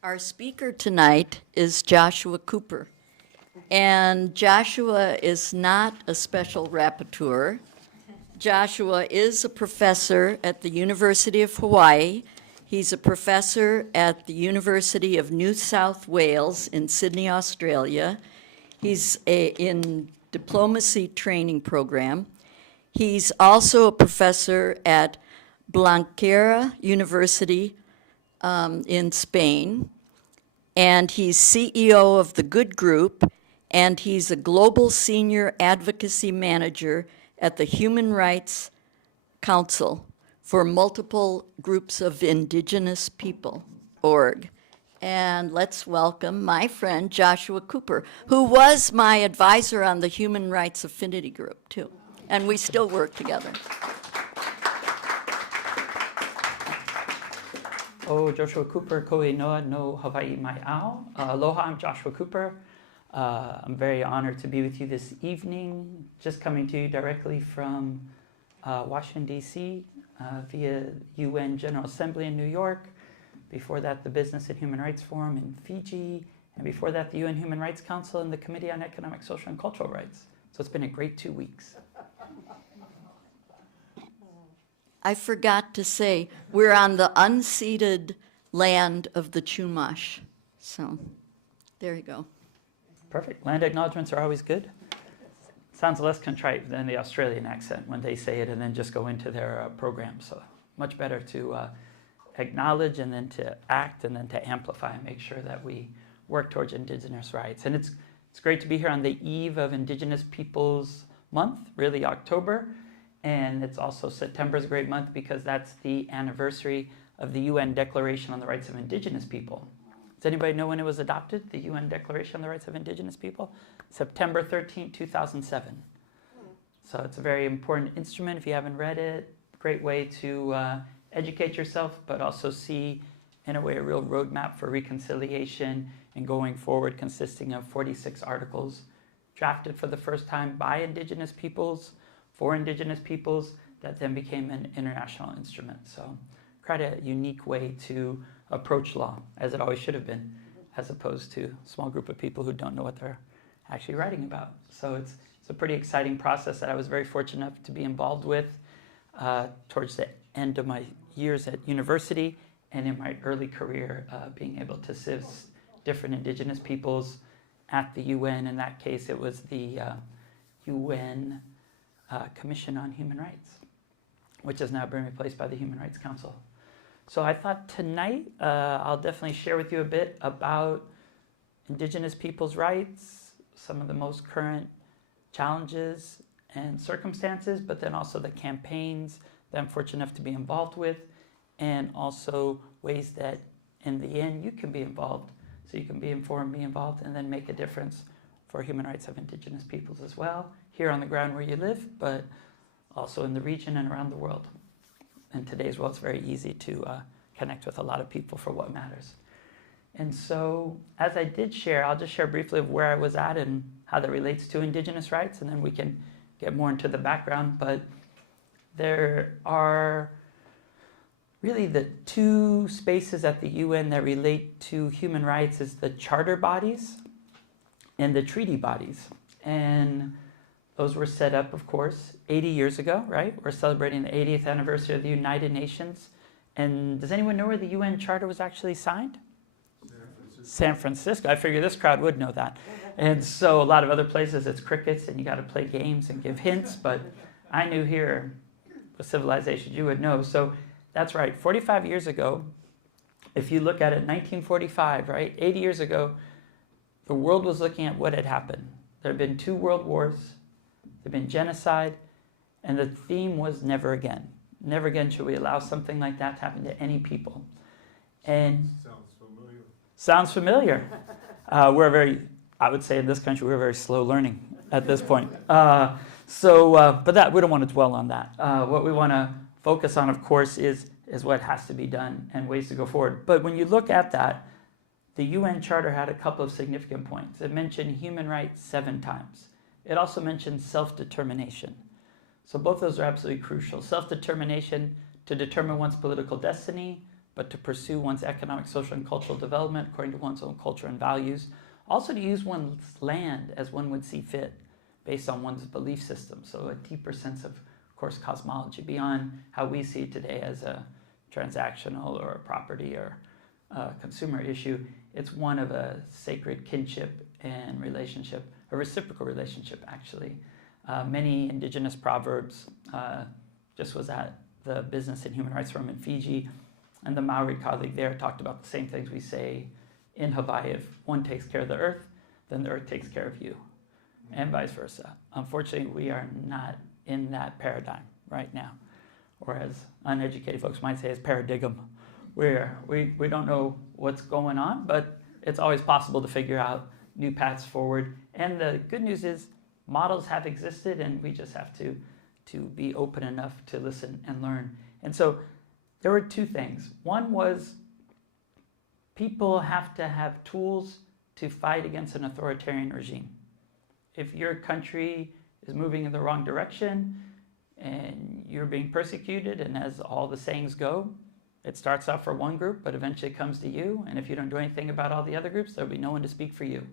Our speaker tonight is Joshua Cooper. And Joshua is not a special rapporteur. Joshua is a professor at the University of Hawaii. He's a professor at the University of New South Wales in Sydney, Australia. He's in diplomacy training program. He's also a professor at Blanquera University in Spain, and he's CEO of the Good Group, and he's a global senior advocacy manager at the Human Rights Council for Multiple Groups of Indigenous People, org. And let's welcome my friend Joshua Cooper, who was my advisor on the Human Rights Affinity Group, too. And we still work together. O Joshua Cooper, koe noa no Hawaii mai ao. Aloha, I'm Joshua Cooper. I'm very honored to be with you this evening, just coming to you directly from Washington, D.C., via UN General Assembly in New York. Before that, the Business and Human Rights Forum in Fiji. And before that, the UN Human Rights Council and the Committee on Economic, Social, and Cultural Rights. So it's been a great 2 weeks. I forgot to say, we're on the unceded land of the Chumash. So there you go. Perfect. Land acknowledgements are always good. Sounds less contrite than the Australian accent when they say it and then just go into their program. So much better to acknowledge and then to act and then to amplify and make sure that we work towards Indigenous rights. And it's great to be here on the eve of Indigenous Peoples Month, really October. And it's also September is a great month because that's the anniversary of the UN Declaration on the Rights of Indigenous People. Does anybody know when it was adopted, the UN Declaration on the Rights of Indigenous People? September 13, 2007. So it's a very important instrument if you haven't read it. Great way to educate yourself, but also see, in a way, a real roadmap for reconciliation and going forward, consisting of 46 articles drafted for the first time by Indigenous peoples, for Indigenous peoples, that then became an international instrument. So quite a unique way to approach law, as it always should have been, as opposed to a small group of people who don't know what they're actually writing about. So it's a pretty exciting process that I was very fortunate enough to be involved with towards the end of my years at university and in my early career, being able to assist different Indigenous peoples at the UN. In that case, it was the UN Commission on Human Rights, which has now been replaced by the Human Rights Council. So I thought tonight I'll definitely share with you a bit about Indigenous people's rights, some of the most current challenges and circumstances, but then also the campaigns that I'm fortunate enough to be involved with, and also ways that in the end you can be involved, so you can be informed, be involved, and then make a difference for human rights of Indigenous peoples as well, here on the ground where you live, but also in the region and around the world. In today's world, it's very easy to connect with a lot of people for what matters. And so, as I did share, I'll just share briefly of where I was at and how that relates to Indigenous rights, and then we can get more into the background. But there are really the two spaces at the UN that relate to human rights is the charter bodies and the treaty bodies. And those were set up, of course, 80 years ago, right? We're celebrating the 80th anniversary of the United Nations. And does anyone know where the UN Charter was actually signed? San Francisco. I figure this crowd would know that. And so a lot of other places it's crickets and you got to play games and give hints. But I knew here with civilization you would know. So that's right. 45 years ago, if you look at it, 1945, right? 80 years ago, the world was looking at what had happened. There had been 2 world wars. There had been genocide. And the theme was never again. Never again should we allow something like that to happen to any people. And sounds familiar. We're very, I would say in this country, we're very slow learning at this point. But that we don't want to dwell on that. What we want to focus on, of course, is what has to be done and ways to go forward. But when you look at that, the UN Charter had a couple of significant points. It mentioned human rights 7 times. It also mentioned self-determination. So both those are absolutely crucial. Self-determination to determine one's political destiny, but to pursue one's economic, social, and cultural development according to one's own culture and values. Also to use one's land as one would see fit based on one's belief system. So a deeper sense of course, cosmology beyond how we see it today as a transactional or a property or a consumer issue. It's one of a sacred kinship and relationship, a reciprocal relationship, actually. Many indigenous proverbs, just was at the Business and Human Rights Forum in Fiji, and the Maori colleague there talked about the same things we say in Hawaii. If one takes care of the earth, then the earth takes care of you, and vice versa. Unfortunately, we are not in that paradigm right now, or as uneducated folks might say, as paradigm, where we don't know what's going on, but it's always possible to figure out new paths forward. And the good news is models have existed, and we just have to be open enough to listen and learn. And so there were two things. One was people have to have tools to fight against an authoritarian regime. If your country is moving in the wrong direction and you're being persecuted, and as all the sayings go, it starts off for one group, but eventually comes to you. And if you don't do anything about all the other groups, there'll be no one to speak for you.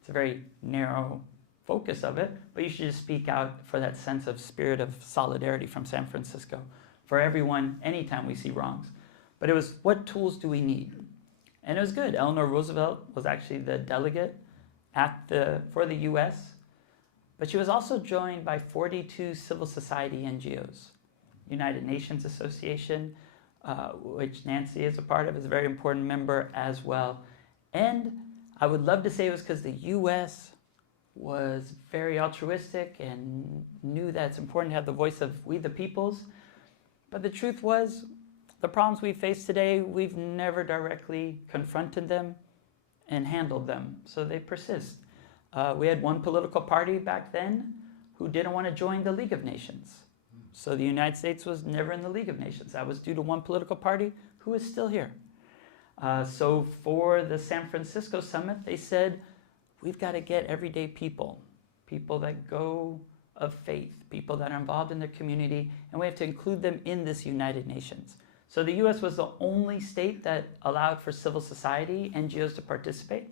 It's a very narrow focus of it, but you should just speak out for that sense of spirit of solidarity from San Francisco for everyone anytime we see wrongs. But it was, what tools do we need? And it was good. Eleanor Roosevelt was actually the delegate for the US, but she was also joined by 42 civil society NGOs. United Nations Association, which Nancy is a part of, is a very important member as well. And I would love to say it was because the US was very altruistic and knew that it's important to have the voice of we the peoples. But the truth was, the problems we face today, we've never directly confronted them and handled them, so they persist. We had one political party back then who didn't want to join the League of Nations. So the United States was never in the League of Nations. That was due to one political party who is still here. So for the San Francisco summit, they said, we've got to get everyday people, people that go of faith, people that are involved in their community, and we have to include them in this United Nations. So the US was the only state that allowed for civil society, NGOs to participate.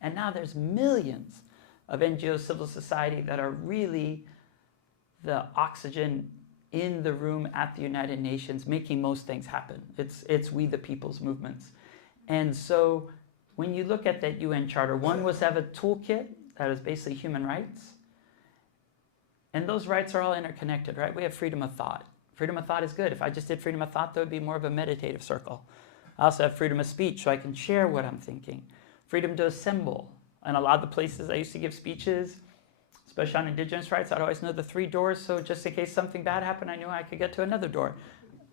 And now there's millions of NGOs, civil society, that are really the oxygen in the room at the United Nations, making most things happen. It's we the people's movements. And so when you look at that UN Charter, one was to have a toolkit that is basically human rights. And those rights are all interconnected, right? We have freedom of thought. Freedom of thought is good. If I just did freedom of thought, that would be more of a meditative circle. I also have freedom of speech, so I can share what I'm thinking. Freedom to assemble. And a lot of the places I used to give speeches, especially on Indigenous rights, I'd always know the 3 doors, so just in case something bad happened, I knew I could get to another door.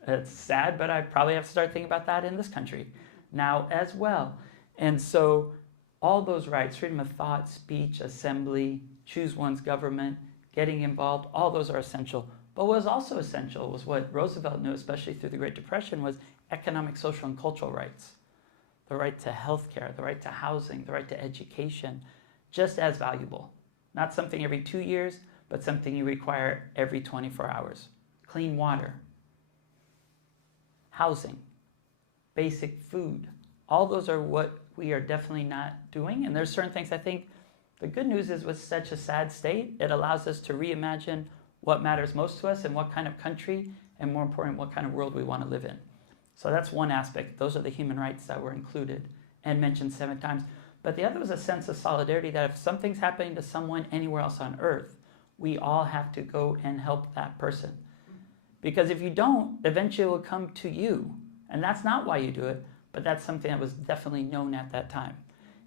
It's sad, but I probably have to start thinking about that in this country now as well. And so all those rights, freedom of thought, speech, assembly, choose one's government, getting involved, all those are essential. But what was also essential was what Roosevelt knew, especially through the Great Depression, was economic, social, and cultural rights. The right to health care, the right to housing, the right to education, just as valuable. Not something every 2 years, but something you require every 24 hours. Clean water, housing, basic food. All those are what we are definitely not doing. And there's certain things I think the good news is with such a sad state, it allows us to reimagine what matters most to us and what kind of country, and more important, what kind of world we want to live in. So that's one aspect. Those are the human rights that were included and mentioned 7 times. But the other was a sense of solidarity that if something's happening to someone anywhere else on earth, we all have to go and help that person. Because if you don't, eventually it will come to you. And that's not why you do it, but that's something that was definitely known at that time.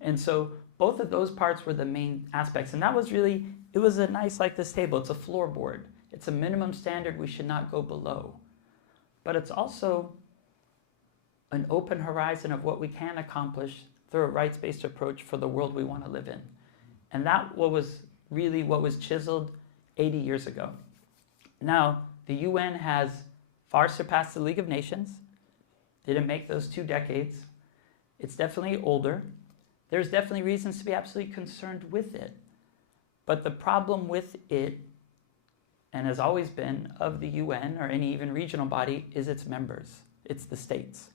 And so both of those parts were the main aspects. And that was really, it was a nice, like this table, it's a floorboard. It's a minimum standard we should not go below. But it's also an open horizon of what we can accomplish through a rights-based approach for the world we want to live in. And that was really what was chiseled 80 years ago. Now, the UN has far surpassed the League of Nations. Didn't make those 2 decades. It's definitely older. There's definitely reasons to be absolutely concerned with it. But the problem with it, and has always been, of the UN or any even regional body, is its members. It's the states.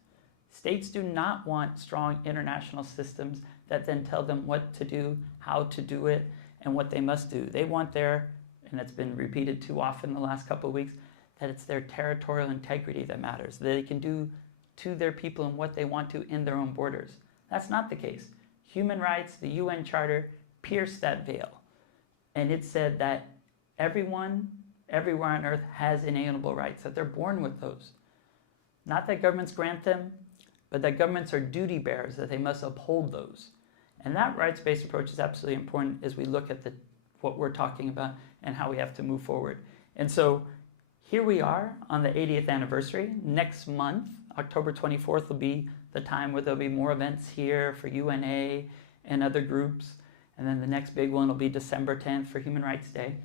States do not want strong international systems that then tell them what to do, how to do it, and what they must do. They want their, and it's been repeated too often the last couple of weeks, that it's their territorial integrity that matters. That they can do to their people and what they want to in their own borders. That's not the case. Human rights, the UN Charter, pierced that veil. And it said that everyone, everywhere on earth has inalienable rights, that they're born with those. Not that governments grant them, but that governments are duty bearers, that they must uphold those. And that rights-based approach is absolutely important as we look at what we're talking about and how we have to move forward. And so here we are on the 80th anniversary. Next month, October 24th, will be the time where there'll be more events here for UNA and other groups. And then the next big one will be December 10th for Human Rights Day.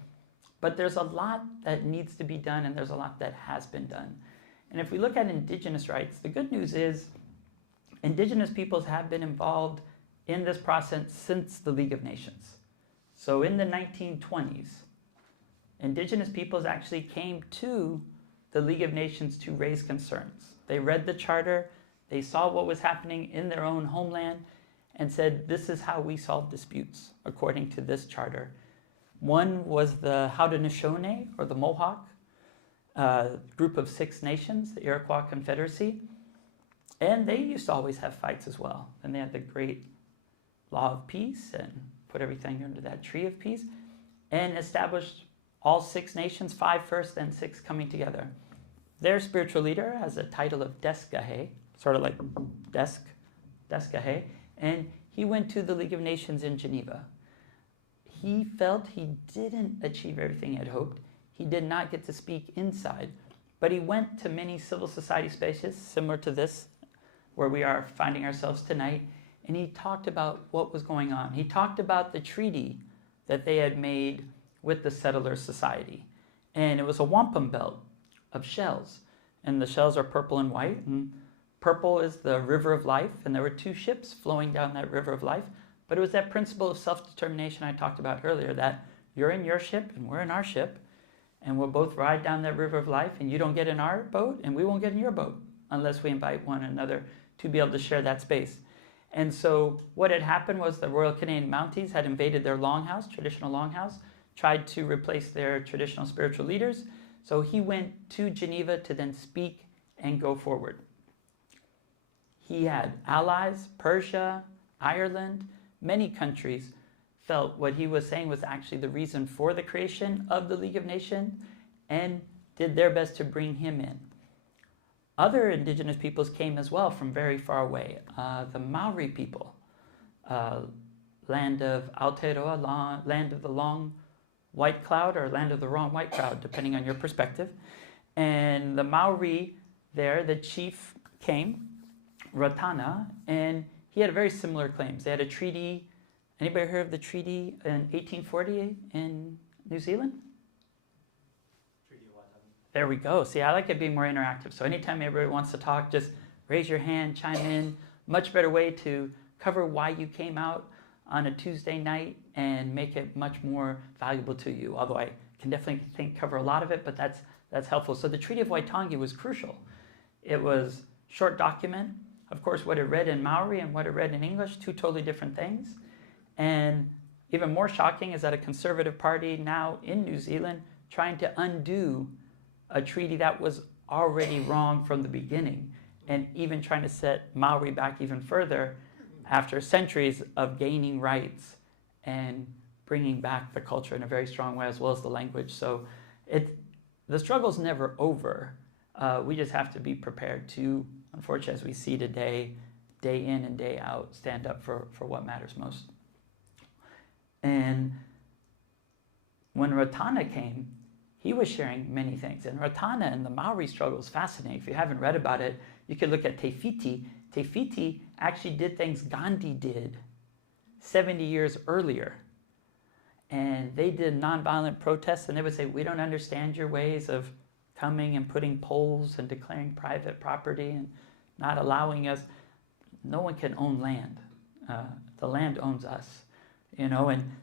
But there's a lot that needs to be done, and there's a lot that has been done. And if we look at Indigenous rights, the good news is Indigenous peoples have been involved in this process since the League of Nations. So in the 1920s, Indigenous peoples actually came to the League of Nations to raise concerns. They read the charter, they saw what was happening in their own homeland, and said, this is how we solve disputes, according to this charter. One was the Haudenosaunee, or the Mohawk, group of 6 nations, the Iroquois Confederacy. And they used to always have fights as well. And they had the great law of peace and put everything under that tree of peace and established all 6 nations, 5 first and 6 coming together. Their spiritual leader has a title of Deskahe, sort of like Deskahe, and he went to the League of Nations in Geneva. He felt he didn't achieve everything he had hoped. He did not get to speak inside, but he went to many civil society spaces similar to this, where we are finding ourselves tonight, and he talked about what was going on. He talked about the treaty that they had made with the settler society. And it was a wampum belt of shells. And the shells are purple and white. And purple is the river of life. And there were 2 ships flowing down that river of life. But it was that principle of self-determination I talked about earlier, that you're in your ship and we're in our ship. And we'll both ride down that river of life. And you don't get in our boat and we won't get in your boat unless we invite one another to be able to share that space. And so what had happened was the Royal Canadian Mounties had invaded their longhouse, traditional longhouse, tried to replace their traditional spiritual leaders. So he went to Geneva to then speak and go forward. He had allies, Persia, Ireland, many countries felt what he was saying was actually the reason for the creation of the League of Nations and did their best to bring him in. Other Indigenous peoples came as well from very far away. The Maori people, land of Aotearoa, land of the long white cloud, or land of the wrong white cloud, depending on your perspective. And the Maori there, the chief came, Ratana, and he had very similar claims. They had a treaty. Anybody heard of the treaty in 1840 in New Zealand? There we go. See, I like it being more interactive. So anytime everybody wants to talk, just raise your hand, chime in. Much better way to cover why you came out on a Tuesday night and make it much more valuable to you. Although I can definitely cover a lot of it, but that's helpful. So the Treaty of Waitangi was crucial. It was a short document. Of course, what it read in Maori and what it read in English, 2 totally different things. And even more shocking is that a conservative party now in New Zealand trying to undo a treaty that was already wrong from the beginning, and even trying to set Maori back even further after centuries of gaining rights and bringing back the culture in a very strong way, as well as the language. So the struggle's never over. We just have to be prepared to, unfortunately, as we see today, day in and day out, stand up for what matters most. And when Ratana came, he was sharing many things. And Ratana and the Maori struggle is fascinating. If you haven't read about it, you could look at Te Fiti. Te Fiti actually did things Gandhi did 70 years earlier. And they did nonviolent protests, and they would say, we don't understand your ways of coming and putting poles and declaring private property and not allowing us. No one can own land. The land owns us. And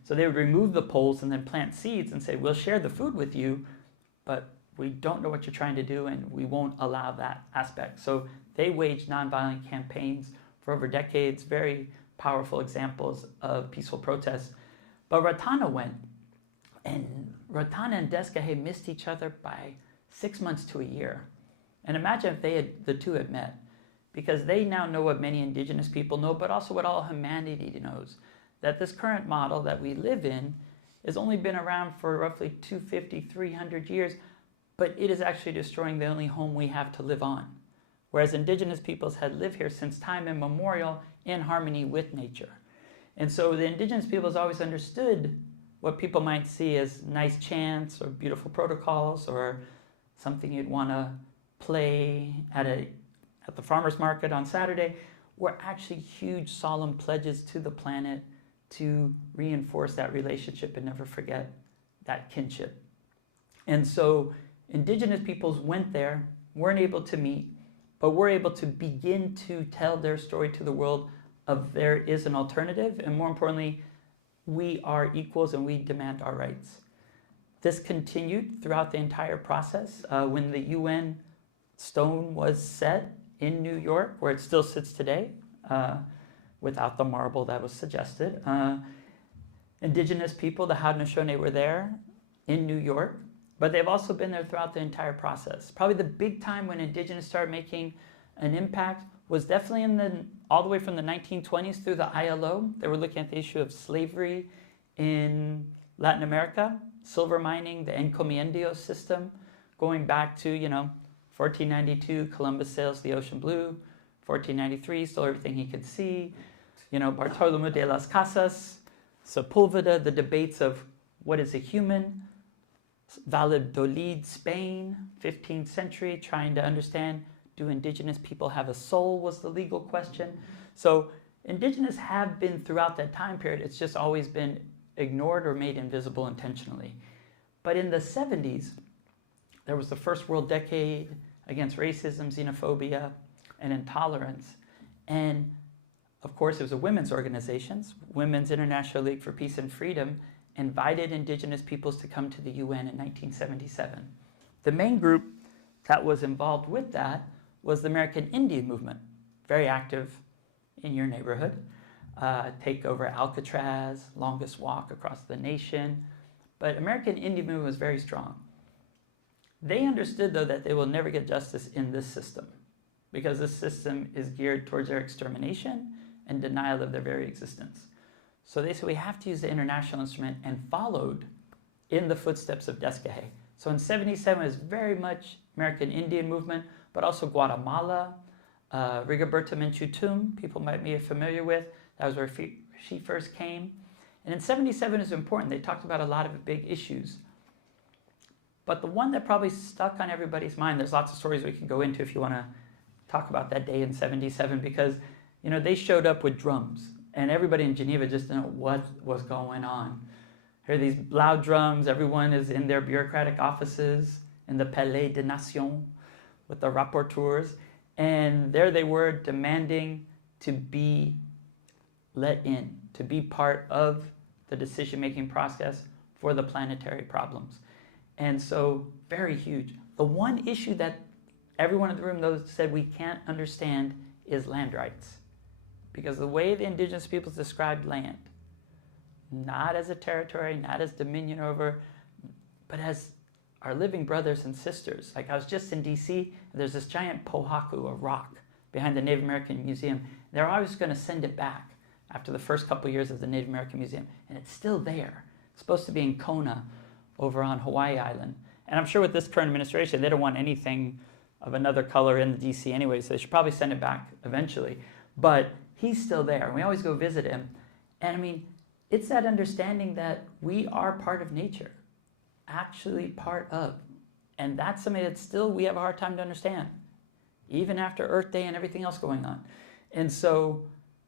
so they would remove the poles and then plant seeds and say, we'll share the food with you, but we don't know what you're trying to do, and we won't allow that aspect. So they waged nonviolent campaigns for over decades, very powerful examples of peaceful protests. But Ratana went, and Ratana and Desgahe missed each other by 6 months to a year. And imagine if the two had met, because they now know what many indigenous people know, but also what all humanity knows, that this current model that we live in has only been around for roughly 250, 300 years, but it is actually destroying the only home we have to live on. Whereas indigenous peoples had lived here since time immemorial in harmony with nature. And so the indigenous peoples always understood what people might see as nice chants or beautiful protocols or something you'd want to play at the farmer's market on Saturday were actually huge solemn pledges to the planet to reinforce that relationship and never forget that kinship. And so indigenous peoples went there, weren't able to meet, but were able to begin to tell their story to the world of there is an alternative, and more importantly, we are equals and we demand our rights. This continued throughout the entire process. When the UN stone was set in New York, where it still sits today, without the marble that was suggested, indigenous people, the Haudenosaunee, were there in New York, but they've also been there throughout the entire process. Probably the big time when indigenous started making an impact was definitely all the way from the 1920s through the ILO. They were looking at the issue of slavery in Latin America, silver mining, the encomiendio system, going back to, 1492, Columbus sails the ocean blue, 1493, stole everything he could see, Bartolomé de las Casas, Sepúlveda, the debates of what is a human, Valladolid, Spain, 15th century, trying to understand, do indigenous people have a soul, was the legal question. So indigenous have been throughout that time period. It's just always been ignored or made invisible intentionally. But in the 70s, there was the first world decade against racism, xenophobia, and intolerance. And of course, it was a women's organizations, Women's International League for Peace and Freedom, invited indigenous peoples to come to the UN in 1977. The main group that was involved with that was the American Indian movement, very active in your neighborhood. Take over Alcatraz, longest walk across the nation. But American Indian movement was very strong. They understood, though, that they will never get justice in this system because this system is geared towards their extermination and denial of their very existence. So they said, we have to use the international instrument, and followed in the footsteps of Desgahe. So in 77, it was very much American Indian movement, but also Guatemala, Rigoberta Menchú, people might be familiar with. That was where she first came. And in 77 is important. They talked about a lot of big issues. But the one that probably stuck on everybody's mind, there's lots of stories we can go into if you want to talk about that day in 77, because they showed up with drums. And everybody in Geneva just didn't know what was going on. Hear these loud drums, everyone is in their bureaucratic offices in the Palais des Nations with the rapporteurs. And there they were demanding to be let in, to be part of the decision-making process for the planetary problems. And so, very huge. The one issue that everyone in the room said we can't understand is land rights. Because the way the indigenous peoples described land, not as a territory, not as dominion over, but as our living brothers and sisters. Like I was just in DC, and there's this giant pohaku, a rock, behind the Native American Museum. They're always going to send it back after the first couple of years of the Native American Museum, and it's still there. It's supposed to be in Kona, over on Hawaii Island. And I'm sure with this current administration, they don't want anything of another color in the DC anyway, so they should probably send it back eventually. But he's still there, and we always go visit him. And it's that understanding that we are part of nature, actually part of. And that's something that still we have a hard time to understand, even after Earth Day and everything else going on.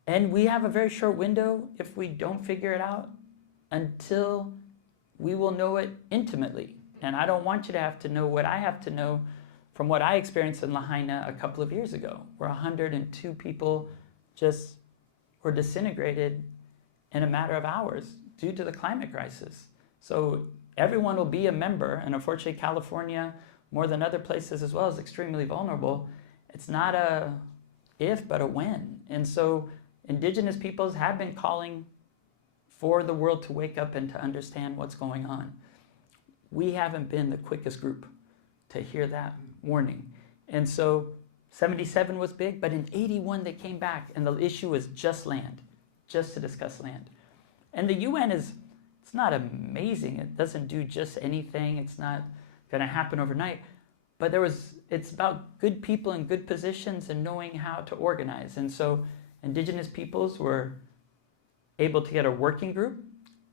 And we have a very short window, if we don't figure it out, until we will know it intimately. And I don't want you to have to know what I have to know from what I experienced in Lahaina a couple of years ago, where 102 people just were disintegrated in a matter of hours due to the climate crisis. So everyone will be a member, and unfortunately California more than other places as well, is extremely vulnerable. It's not a if, but a when. And so Indigenous peoples have been calling for the world to wake up and to understand what's going on. We haven't been the quickest group to hear that warning. And so 77 was big, but in 81 they came back, and the issue was just land, just to discuss land. And the UN it's not amazing. It doesn't do just anything. It's not going to happen overnight. But it's about good people in good positions and knowing how to organize. And so Indigenous peoples were able to get a working group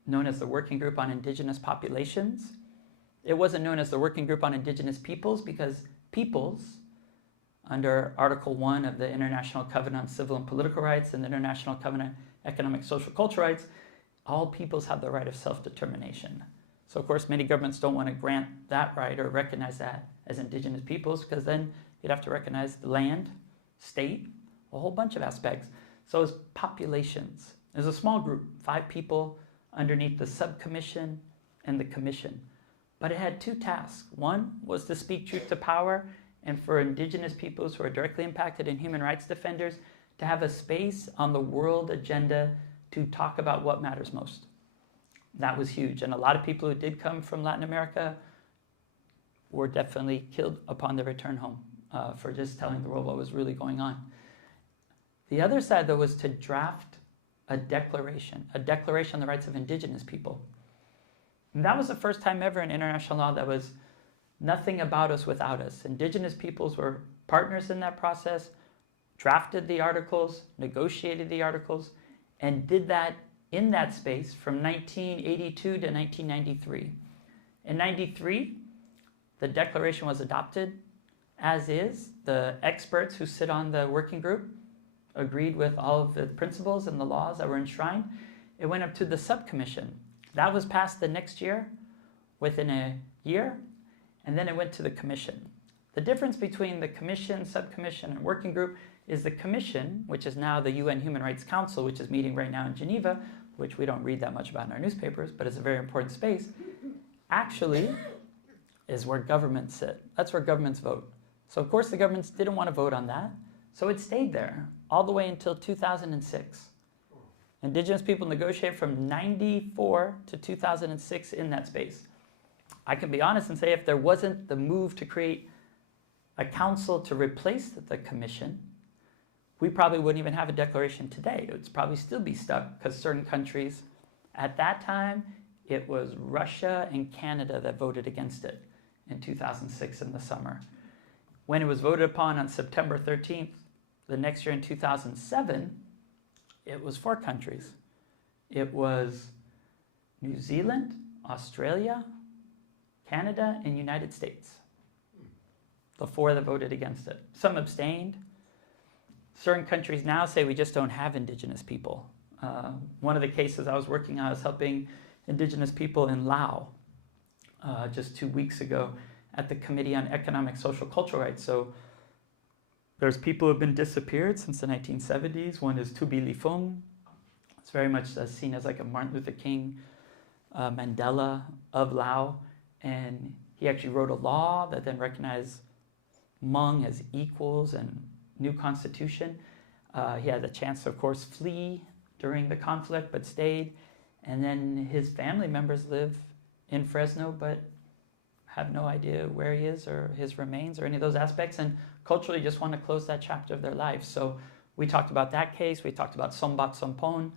known as the Working Group on Indigenous Populations. It wasn't known as the Working Group on Indigenous Peoples because peoples, under Article 1 of the International Covenant on Civil and Political Rights and the International Covenant on Economic, Social, Cultural Rights, all peoples have the right of self-determination. So, of course, many governments don't want to grant that right or recognize that as Indigenous peoples, because then you'd have to recognize the land, state, a whole bunch of aspects. So it's populations. There's a small group, 5 people underneath the subcommission and the commission. But it had 2 tasks. One was to speak truth to power, and for Indigenous peoples who are directly impacted and human rights defenders to have a space on the world agenda to talk about what matters most. That was huge. And a lot of people who did come from Latin America were definitely killed upon their return home for just telling the world what was really going on. The other side, though, was to draft a declaration on the rights of Indigenous people. And that was the first time ever in international law that was nothing about us without us. Indigenous peoples were partners in that process, drafted the articles, negotiated the articles, and did that in that space from 1982 to 1993. In 93, the declaration was adopted as is. The experts who sit on the working group agreed with all of the principles and the laws that were enshrined. It went up to the subcommission. That was passed the next year, within a year, and then it went to the commission. The difference between the commission, subcommission, and working group is the commission, which is now the UN Human Rights Council, which is meeting right now in Geneva, which we don't read that much about in our newspapers, but it's a very important space, actually is where governments sit. That's where governments vote. So of course the governments didn't want to vote on that, so it stayed there all the way until 2006. Indigenous people negotiated from 94 to 2006 in that space. I can be honest and say if there wasn't the move to create a council to replace the commission, we probably wouldn't even have a declaration today. It would probably still be stuck because certain countries, at that time, it was Russia and Canada that voted against it in 2006 in the summer. When it was voted upon on September 13th, the next year in 2007, it was 4 countries. It was New Zealand, Australia, Canada, and United States. The 4 that voted against it. Some abstained. Certain countries now say we just don't have Indigenous people. One of the cases I was working on was helping Indigenous people in Laos just 2 weeks ago at the Committee on Economic, Social, Cultural Rights. So there's people who have been disappeared since the 1970s. One is Tubi Lifung. It's very much seen as like a Martin Luther King, Mandela of Laos. And he actually wrote a law that then recognized Hmong as equals and new constitution. He had a chance to, of course, flee during the conflict, but stayed. And then his family members live in Fresno, but have no idea where he is or his remains or any of those aspects, and culturally just want to close that chapter of their life. So we talked about that case. We talked about Sombat Sompon,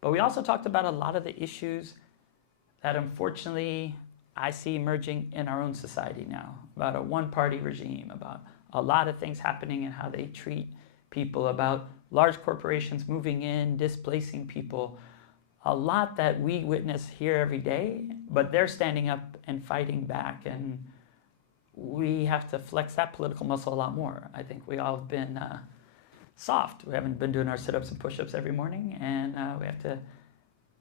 but we also talked about a lot of the issues that unfortunately I see emerging in our own society now, about a one-party regime, about a lot of things happening and how they treat people, about large corporations moving in, displacing people, a lot that we witness here every day, but they're standing up and fighting back, and we have to flex that political muscle a lot more. I think we all have been soft. We haven't been doing our sit-ups and push-ups every morning, and we have to,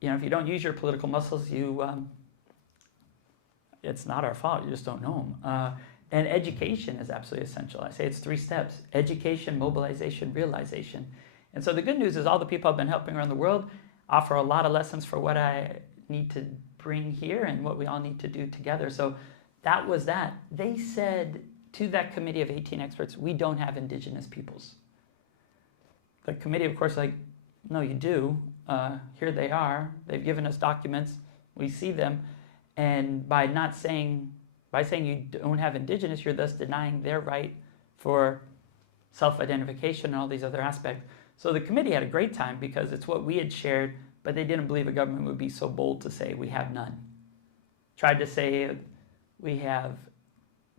if you don't use your political muscles, it's not our fault, you just don't know them. And education is absolutely essential. I say it's 3 steps: education, mobilization, realization. And so the good news is all the people I've been helping around the world offer a lot of lessons for what I need to bring here and what we all need to do together. So that was that. They said to that committee of 18 experts, we don't have Indigenous peoples. The committee, of course, like, no, you do. Here they are. They've given us documents. We see them. And by saying you don't have Indigenous, you're thus denying their right for self-identification and all these other aspects. So the committee had a great time because it's what we had shared, but they didn't believe a government would be so bold to say we have none. Tried to say we have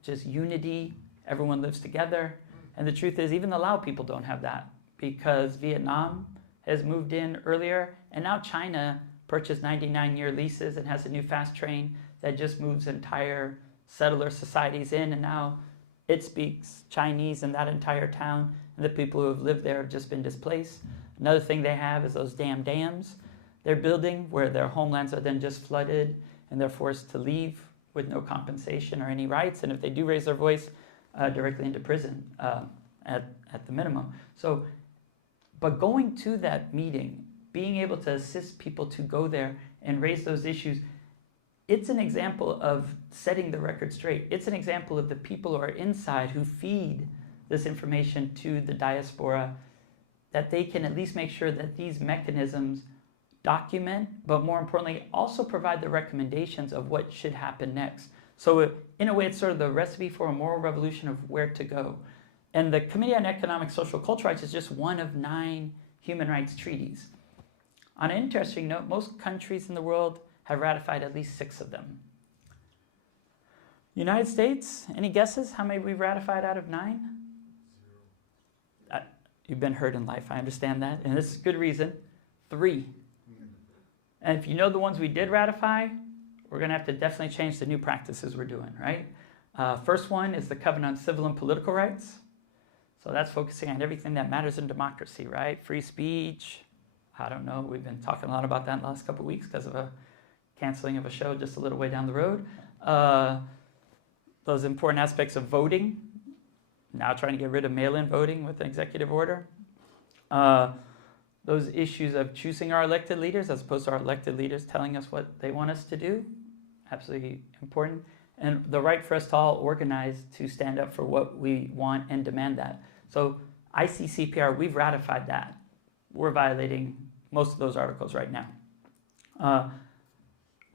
just unity, everyone lives together. And the truth is, even the Lao people don't have that because Vietnam has moved in earlier, and now China purchased 99-year leases and has a new fast train that just moves entire settler societies in, and now it speaks Chinese in that entire town, and the people who have lived there have just been displaced. Another thing they have is those damn dams they're building where their homelands are then just flooded and they're forced to leave with no compensation or any rights, and if they do raise their voice, directly into prison at the minimum. So, but going to that meeting, being able to assist people to go there and raise those issues, it's an example of setting the record straight. It's an example of the people who are inside who feed this information to the diaspora, that they can at least make sure that these mechanisms document, but more importantly, also provide the recommendations of what should happen next. So in a way, it's sort of the recipe for a moral revolution of where to go. And the Committee on Economic, Social, Cultural Rights is just one of 9 human rights treaties. On an interesting note, most countries in the world have ratified at least 6 of them. United States, any guesses how many we've ratified out of 9? 0. You've been hurt in life, I understand that, and this is good reason. 3. And if you know the ones we did ratify, we're going to have to definitely change the new practices we're doing, right? First one is the Covenant on Civil and Political Rights. So that's focusing on everything that matters in democracy, right? Free speech. I don't know. We've been talking a lot about that in the last couple of weeks because of a canceling of a show just a little way down the road. Those important aspects of voting. Now trying to get rid of mail-in voting with an executive order. Those issues of choosing our elected leaders as opposed to our elected leaders telling us what they want us to do. Absolutely important. And the right for us to all organize to stand up for what we want and demand that. So ICCPR, we've ratified that. We're violating most of those articles right now.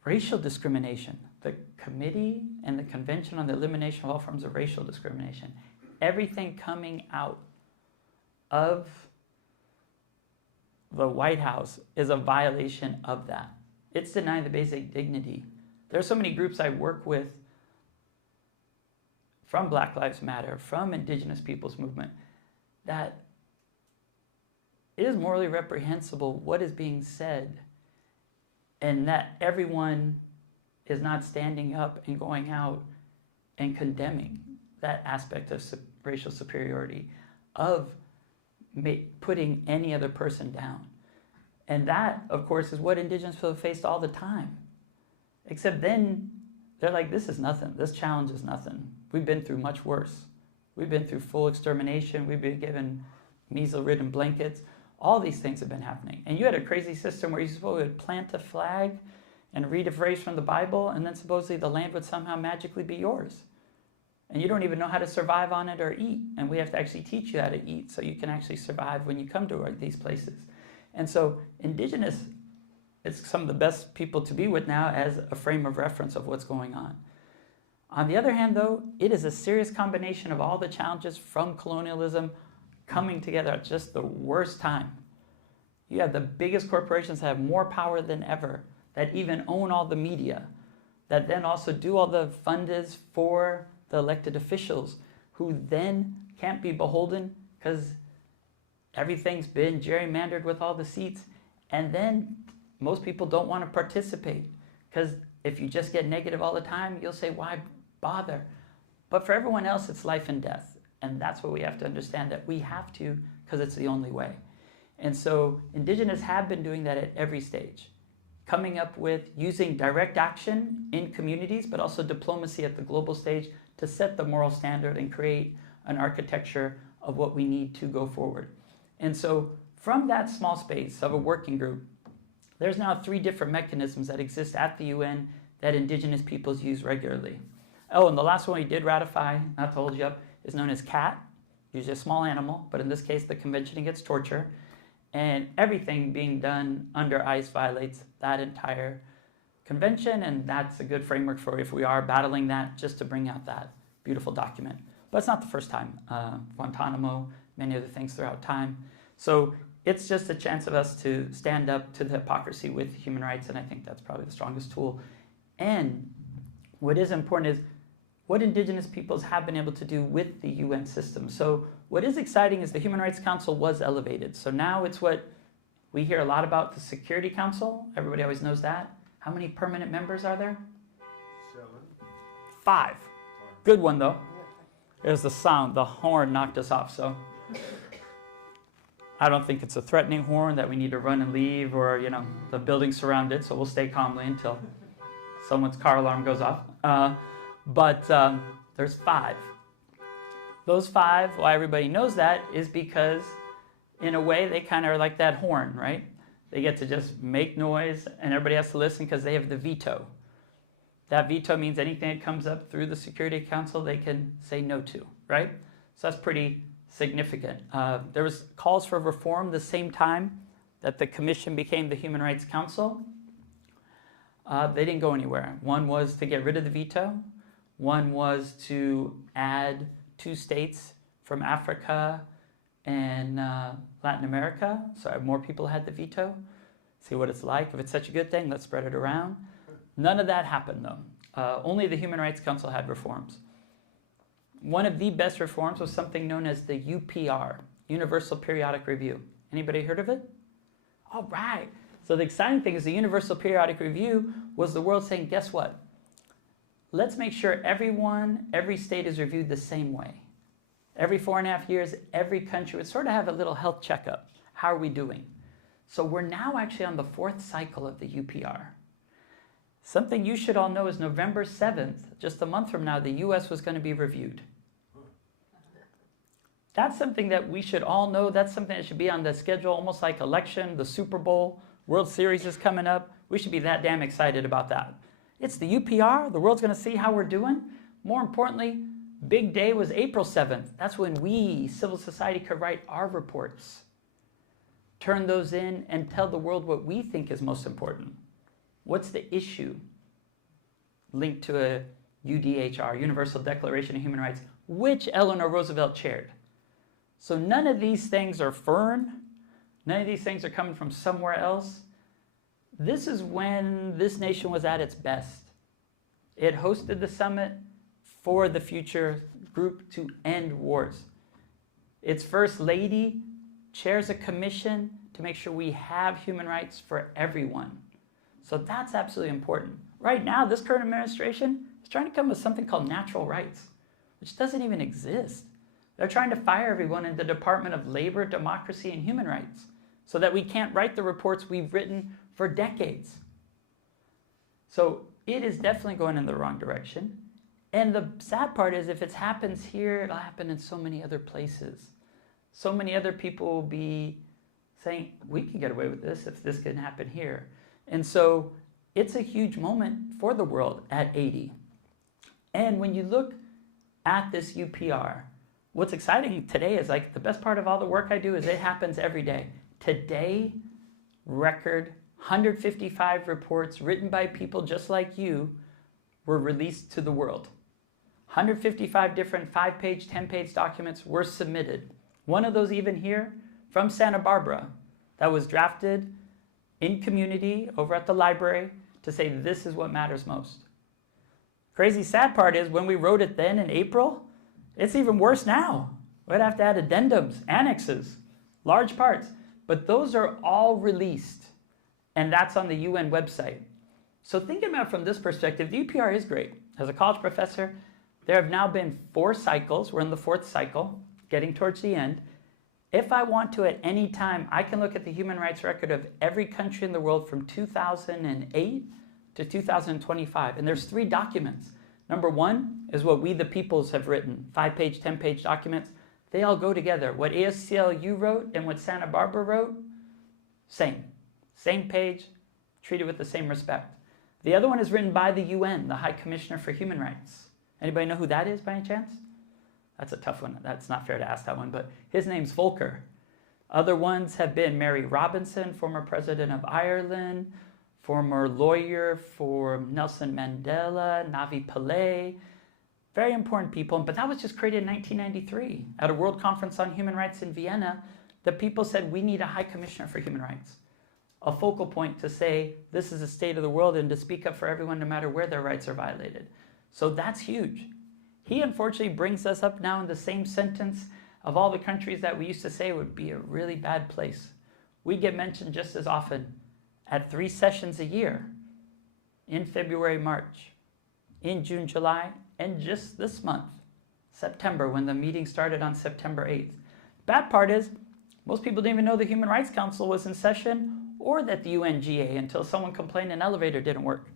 Racial discrimination. The Committee and the Convention on the Elimination of All Forms of Racial Discrimination. Everything coming out of the White House is a violation of that. It's denying the basic dignity. There are so many groups I work with from Black Lives Matter, from Indigenous Peoples Movement, that it is morally reprehensible what is being said, and that everyone is not standing up and going out and condemning that aspect of racial superiority, of putting any other person down. And that, of course, is what Indigenous people have faced all the time. Except then, they're like, this is nothing. This challenge is nothing. We've been through much worse. We've been through full extermination. We've been given measles-ridden blankets. All these things have been happening. And you had a crazy system where you supposedly would plant a flag and read a phrase from the Bible, and then supposedly the land would somehow magically be yours. And you don't even know how to survive on it or eat. And we have to actually teach you how to eat so you can actually survive when you come to these places. And so Indigenous, it's some of the best people to be with now as a frame of reference of what's going on. On the other hand, though, it is a serious combination of all the challenges from colonialism coming together at just the worst time. You have the biggest corporations that have more power than ever, that even own all the media, that then also do all the funds for the elected officials, who then can't be beholden because everything's been gerrymandered with all the seats. And then most people don't want to participate because if you just get negative all the time, you'll say, why bother? But for everyone else, it's life and death. And that's what we have to understand, that we have to because it's the only way. And so Indigenous have been doing that at every stage, coming up with using direct action in communities, but also diplomacy at the global stage to set the moral standard and create an architecture of what we need to go forward. And so from that small space of a working group, there's now 3 different mechanisms that exist at the UN that Indigenous peoples use regularly. Oh, and the last one we did ratify, not to hold you up, is known as CAT, usually a small animal, but in this case, the Convention Against Torture. And everything being done under ICE violates that entire convention, and that's a good framework for if we are battling that, just to bring out that beautiful document. But it's not the first time. Guantanamo, many other things throughout time. So it's just a chance of us to stand up to the hypocrisy with human rights, and I think that's probably the strongest tool. And what is important is what Indigenous peoples have been able to do with the UN system. So what is exciting is the Human Rights Council was elevated. So now it's what we hear a lot about, the Security Council. Everybody always knows that. How many permanent members are there? 7. 5. Good one, though. There's the sound. The horn knocked us off, so I don't think it's a threatening horn that we need to run and leave, or, you know, the building's surrounded, so we'll stay calmly until someone's car alarm goes off. But there's 5. Those 5, why everybody knows that, is because in a way they kind of are like that horn, right? They get to just make noise and everybody has to listen because they have the veto. That veto means anything that comes up through the Security Council they can say no to, right? So that's pretty significant. There was calls for reform the same time that the Commission became the Human Rights Council. They didn't go anywhere. One was to get rid of the veto. One was to add 2 states from Africa and Latin America, so more people had the veto. See what it's like. If it's such a good thing, let's spread it around. None of that happened, though. Only the Human Rights Council had reforms. One of the best reforms was something known as the UPR, Universal Periodic Review. Anybody heard of it? All right. So the exciting thing is the Universal Periodic Review was the world saying, guess what? Let's make sure every state is reviewed the same way. Every 4.5 years, every country would sort of have a little health checkup. How are we doing? So we're now actually on the 4th cycle of the UPR. Something you should all know is November 7th, just a month from now, the US was going to be reviewed. That's something that we should all know. That's something that should be on the schedule, almost like election, the Super Bowl, World Series is coming up. We should be that damn excited about that. It's the UPR. The world's going to see how we're doing. More importantly, big day was April 7th. That's when we, civil society, could write our reports, turn those in, and tell the world what we think is most important. What's the issue linked to a UDHR, Universal Declaration of Human Rights, which Eleanor Roosevelt chaired? So none of these things are foreign. None of these things are coming from somewhere else. This is when this nation was at its best. It hosted the summit for the Future Group to End Wars. Its First Lady chairs a commission to make sure we have human rights for everyone. So that's absolutely important. Right now, this current administration is trying to come with something called natural rights, which doesn't even exist. They're trying to fire everyone in the Department of Labor, Democracy, and Human Rights so that we can't write the reports we've written for decades. So it is definitely going in the wrong direction. And the sad part is if it happens here, it'll happen in so many other places. So many other people will be saying, we can get away with this if this can happen here. And so it's a huge moment for the world at 80. And when you look at this UPR, what's exciting today is like the best part of all the work I do is it happens every day. Today, record 155 reports written by people just like you were released to the world. 155 different 5-page, 10-page documents were submitted. One of those even here from Santa Barbara that was drafted in community over at the library to say this is what matters most. Crazy sad part is when we wrote it then in April, it's even worse now. We'd have to add addendums, annexes, large parts. But those are all released, and that's on the UN website. So thinking about it from this perspective, the UPR is great. As a college professor, there have now been 4 cycles. We're in the 4th cycle, getting towards the end. If I want to at any time, I can look at the human rights record of every country in the world from 2008 to 2025. And there's 3 documents. Number 1 is what we the peoples have written, 5-page, 10-page documents. They all go together. What ASCLU wrote and what Santa Barbara wrote, same. Same page, treated with the same respect. The other one is written by the UN, the High Commissioner for Human Rights. Anybody know who that is by any chance? That's a tough one. That's not fair to ask that one, but his name's Volker. Other ones have been Mary Robinson, former president of Ireland, former lawyer for Nelson Mandela, Navi Pillay. Very important people, but that was just created in 1993 at a World Conference on Human Rights in Vienna. The people said, we need a High Commissioner for Human Rights, a focal point to say this is the state of the world and to speak up for everyone no matter where their rights are violated. So that's huge. He unfortunately brings us up now in the same sentence of all the countries that we used to say would be a really bad place. We get mentioned just as often at 3 sessions a year, in February, March, in June, July, and just this month, September, when the meeting started on September 8th. Bad part is, most people didn't even know the Human Rights Council was in session or that the UNGA until someone complained an elevator didn't work.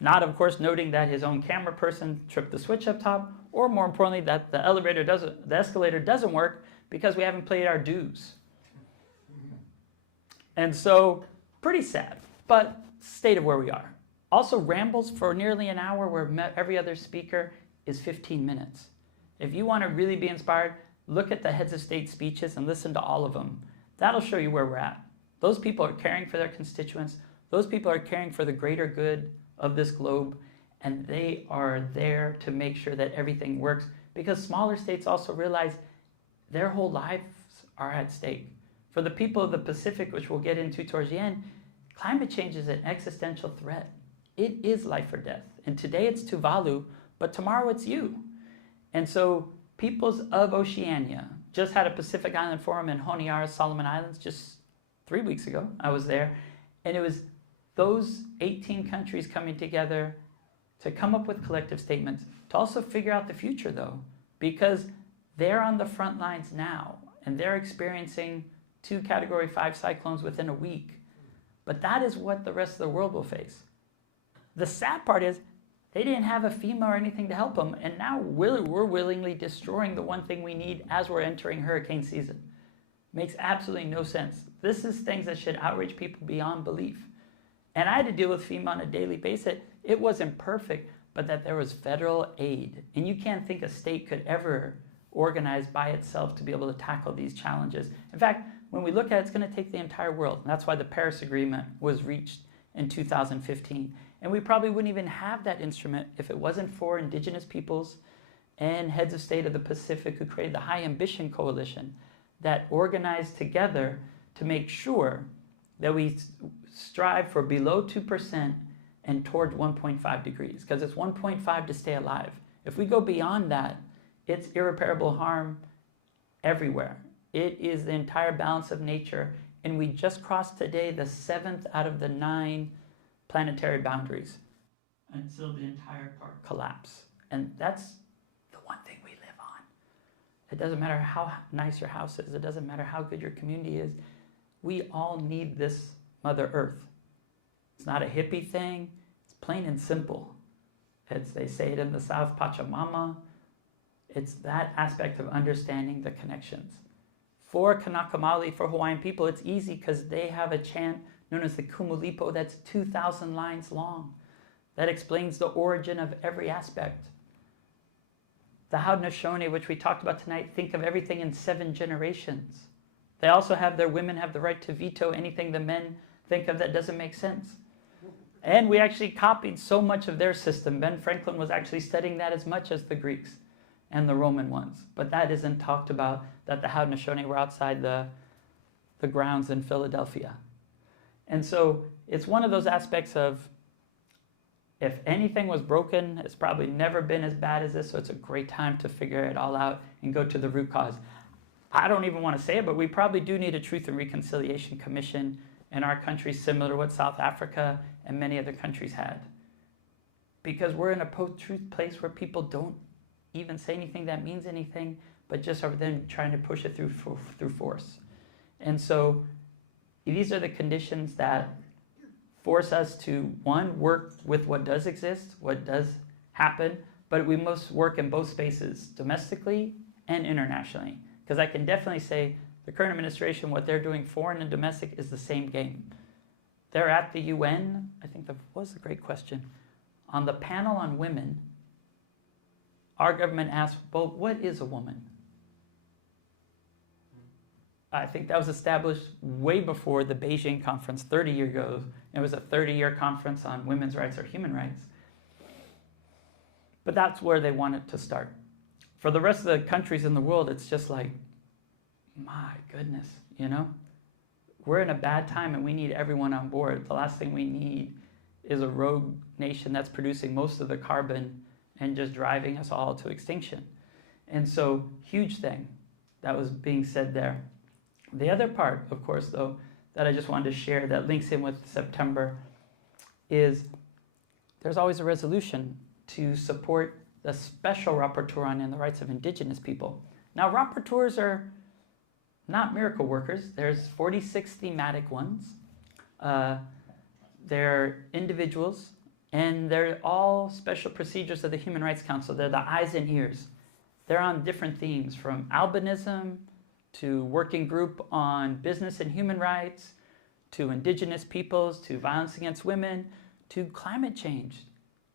Not, of course, noting that his own camera person tripped the switch up top, or more importantly, that the escalator doesn't work because we haven't paid our dues. And so, pretty sad, but state of where we are. Also, rambles for nearly an hour where every other speaker is 15 minutes. If you want to really be inspired, look at the heads of state speeches and listen to all of them. That'll show you where we're at. Those people are caring for their constituents. Those people are caring for the greater good of this globe, and they are there to make sure that everything works, because smaller states also realize their whole lives are at stake. For the people of the Pacific, which we'll get into towards the end, climate change is an existential threat. It is life or death. And today it's Tuvalu, but tomorrow it's you. And so peoples of Oceania just had a Pacific Island Forum in Honiara, Solomon Islands, just 3 weeks ago. I was there. And it was those 18 countries coming together to come up with collective statements, to also figure out the future, though, because they're on the front lines now, and they're experiencing 2 Category 5 cyclones within a week. But that is what the rest of the world will face. The sad part is they didn't have a FEMA or anything to help them, and now we're willingly destroying the one thing we need as we're entering hurricane season. Makes absolutely no sense. This is things that should outrage people beyond belief. And I had to deal with FEMA on a daily basis. It wasn't perfect, but that there was federal aid. And you can't think a state could ever organize by itself to be able to tackle these challenges. In fact, when we look at it, it's going to take the entire world. And that's why the Paris Agreement was reached in 2015. And we probably wouldn't even have that instrument if it wasn't for Indigenous peoples and heads of state of the Pacific who created the High Ambition Coalition that organized together to make sure that we strive for below 2% and toward 1.5 degrees, because it's 1.5 to stay alive. If we go beyond that, it's irreparable harm everywhere. It is the entire balance of nature, and we just crossed today the 7th out of the 9 planetary boundaries until the entire park collapse. And that's the one thing we live on. It doesn't matter how nice your house is. It doesn't matter how good your community is. We all need this Mother Earth. It's not a hippie thing. It's plain and simple. They say it in the South, Pachamama. It's that aspect of understanding the connections. For Kanaka for Hawaiian people, it's easy because they have a chant known as the Kumulipo that's 2,000 lines long. That explains the origin of every aspect. The Haudenosaunee, which we talked about tonight, think of everything in 7 generations. They also have their women have the right to veto anything the men think of that doesn't make sense. And we actually copied so much of their system. Ben Franklin was actually studying that as much as the Greeks and the Roman ones. But that isn't talked about, that the Haudenosaunee were outside the grounds in Philadelphia. And so it's one of those aspects of, if anything was broken, it's probably never been as bad as this, so it's a great time to figure it all out and go to the root cause. I don't even want to say it, but we probably do need a Truth and Reconciliation Commission in our country, similar to what South Africa and many other countries had. Because we're in a post-truth place where people don't even say anything that means anything, but just are then trying to push it through force. And so these are the conditions that force us to, one, work with what does exist, what does happen, but we must work in both spaces, domestically and internationally. Because I can definitely say the current administration, what they're doing foreign and domestic is the same game. They're at the UN, I think that was a great question, on the panel on women, our government asked, well, what is a woman? I think that was established way before the Beijing conference 30 years ago. It was a 30-year conference on women's rights or human rights. But that's where they wanted to start. For the rest of the countries in the world, it's just like, my goodness, you know? We're in a bad time and we need everyone on board. The last thing we need is a rogue nation that's producing most of the carbon and just driving us all to extinction. And so, huge thing that was being said there. The other part, of course, though, that I just wanted to share that links in with September is there's always a resolution to support the special rapporteur on the rights of Indigenous people. Now, rapporteurs are not miracle workers. There's 46 thematic ones. They're individuals, and they're all special procedures of the Human Rights Council. They're the eyes and ears. They're on different themes, from albinism to working group on business and human rights, to Indigenous peoples, to violence against women, to climate change,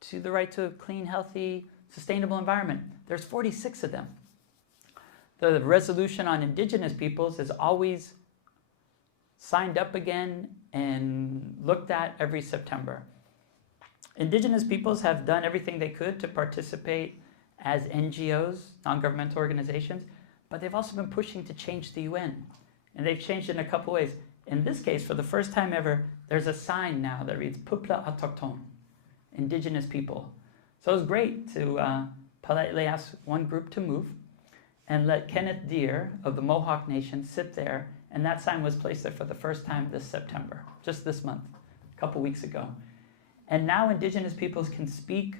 to the right to a clean, healthy, sustainable environment. There's 46 of them. The resolution on Indigenous peoples is always signed up again and looked at every September. Indigenous peoples have done everything they could to participate as NGOs, non-governmental organizations, but they've also been pushing to change the UN. And they've changed in a couple ways. In this case, for the first time ever, there's a sign now that reads Peuple Autochtone, Indigenous people. So it was great to politely ask one group to move and let Kenneth Deere of the Mohawk Nation sit there, and that sign was placed there for the first time this September, just this month, a couple weeks ago. And now Indigenous peoples can speak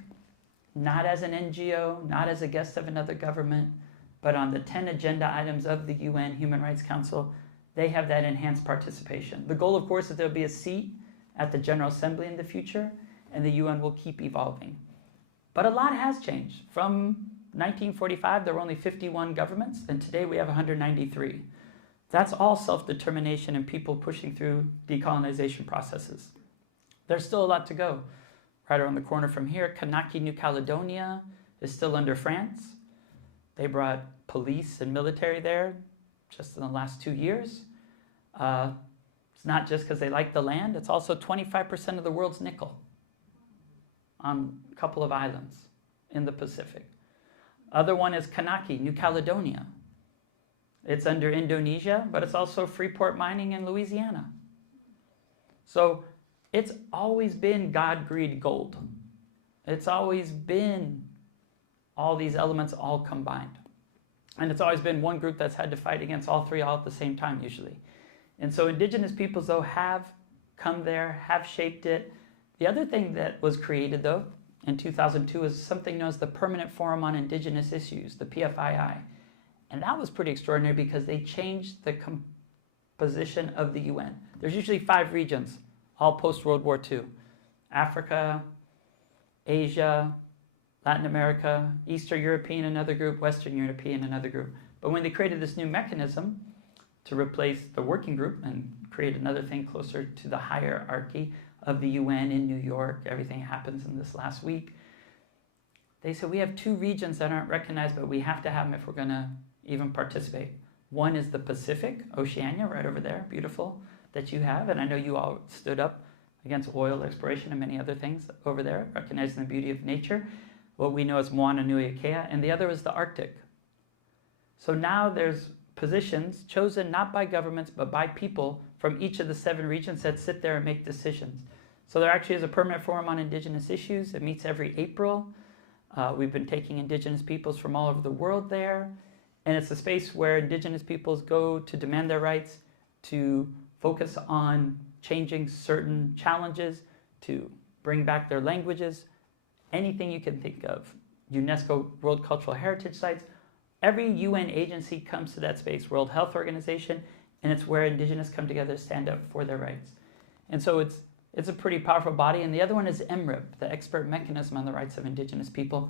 not as an NGO, not as a guest of another government, but on the 10 agenda items of the UN Human Rights Council. They have that enhanced participation. The goal, of course, is there'll be a seat at the General Assembly in the future, and the UN will keep evolving. But a lot has changed. From 1945, there were only 51 governments, and today we have 193. That's all self-determination and people pushing through decolonization processes. There's still a lot to go. Right around the corner from here, Kanaki, New Caledonia is still under France. They brought police and military there just in the last 2 years. It's not just because they like the land, it's also 25% of the world's nickel on a couple of islands in the Pacific. Other one is Kanaki, New Caledonia. It's under Indonesia, but it's also Freeport mining in Louisiana. So it's always been God, greed, gold. It's always been all these elements all combined. And it's always been one group that's had to fight against all three all at the same time usually. And so Indigenous peoples, though, have come there, have shaped it. The other thing that was created, though, in 2002 is something known as the Permanent Forum on Indigenous Issues, the PFII. And that was pretty extraordinary because they changed the composition of the UN. There's usually 5 regions, all post-World War II. Africa, Asia, Latin America, Eastern European, another group, Western European, another group. But when they created this new mechanism to replace the working group and create another thing closer to the hierarchy of the UN in New York, everything happens in this last week, they said we have 2 regions that aren't recognized, but we have to have them if we're going to even participate. One is the Pacific, Oceania, right over there, beautiful, that you have. And I know you all stood up against oil exploration and many other things over there, recognizing the beauty of nature, what we know as Moana Nui Akea. And the other is the Arctic. So now there's positions chosen not by governments, but by people from each of the 7 regions that sit there and make decisions. So there actually is a permanent forum on Indigenous issues. It meets every April. We've been taking Indigenous peoples from all over the world there. And it's a space where Indigenous peoples go to demand their rights, to focus on changing certain challenges, to bring back their languages, anything you can think of. UNESCO World Cultural Heritage Sites. Every UN agency comes to that space, World Health Organization, and it's where Indigenous come together to stand up for their rights. And so it's a pretty powerful body. And the other one is MRIP, the Expert Mechanism on the Rights of Indigenous People.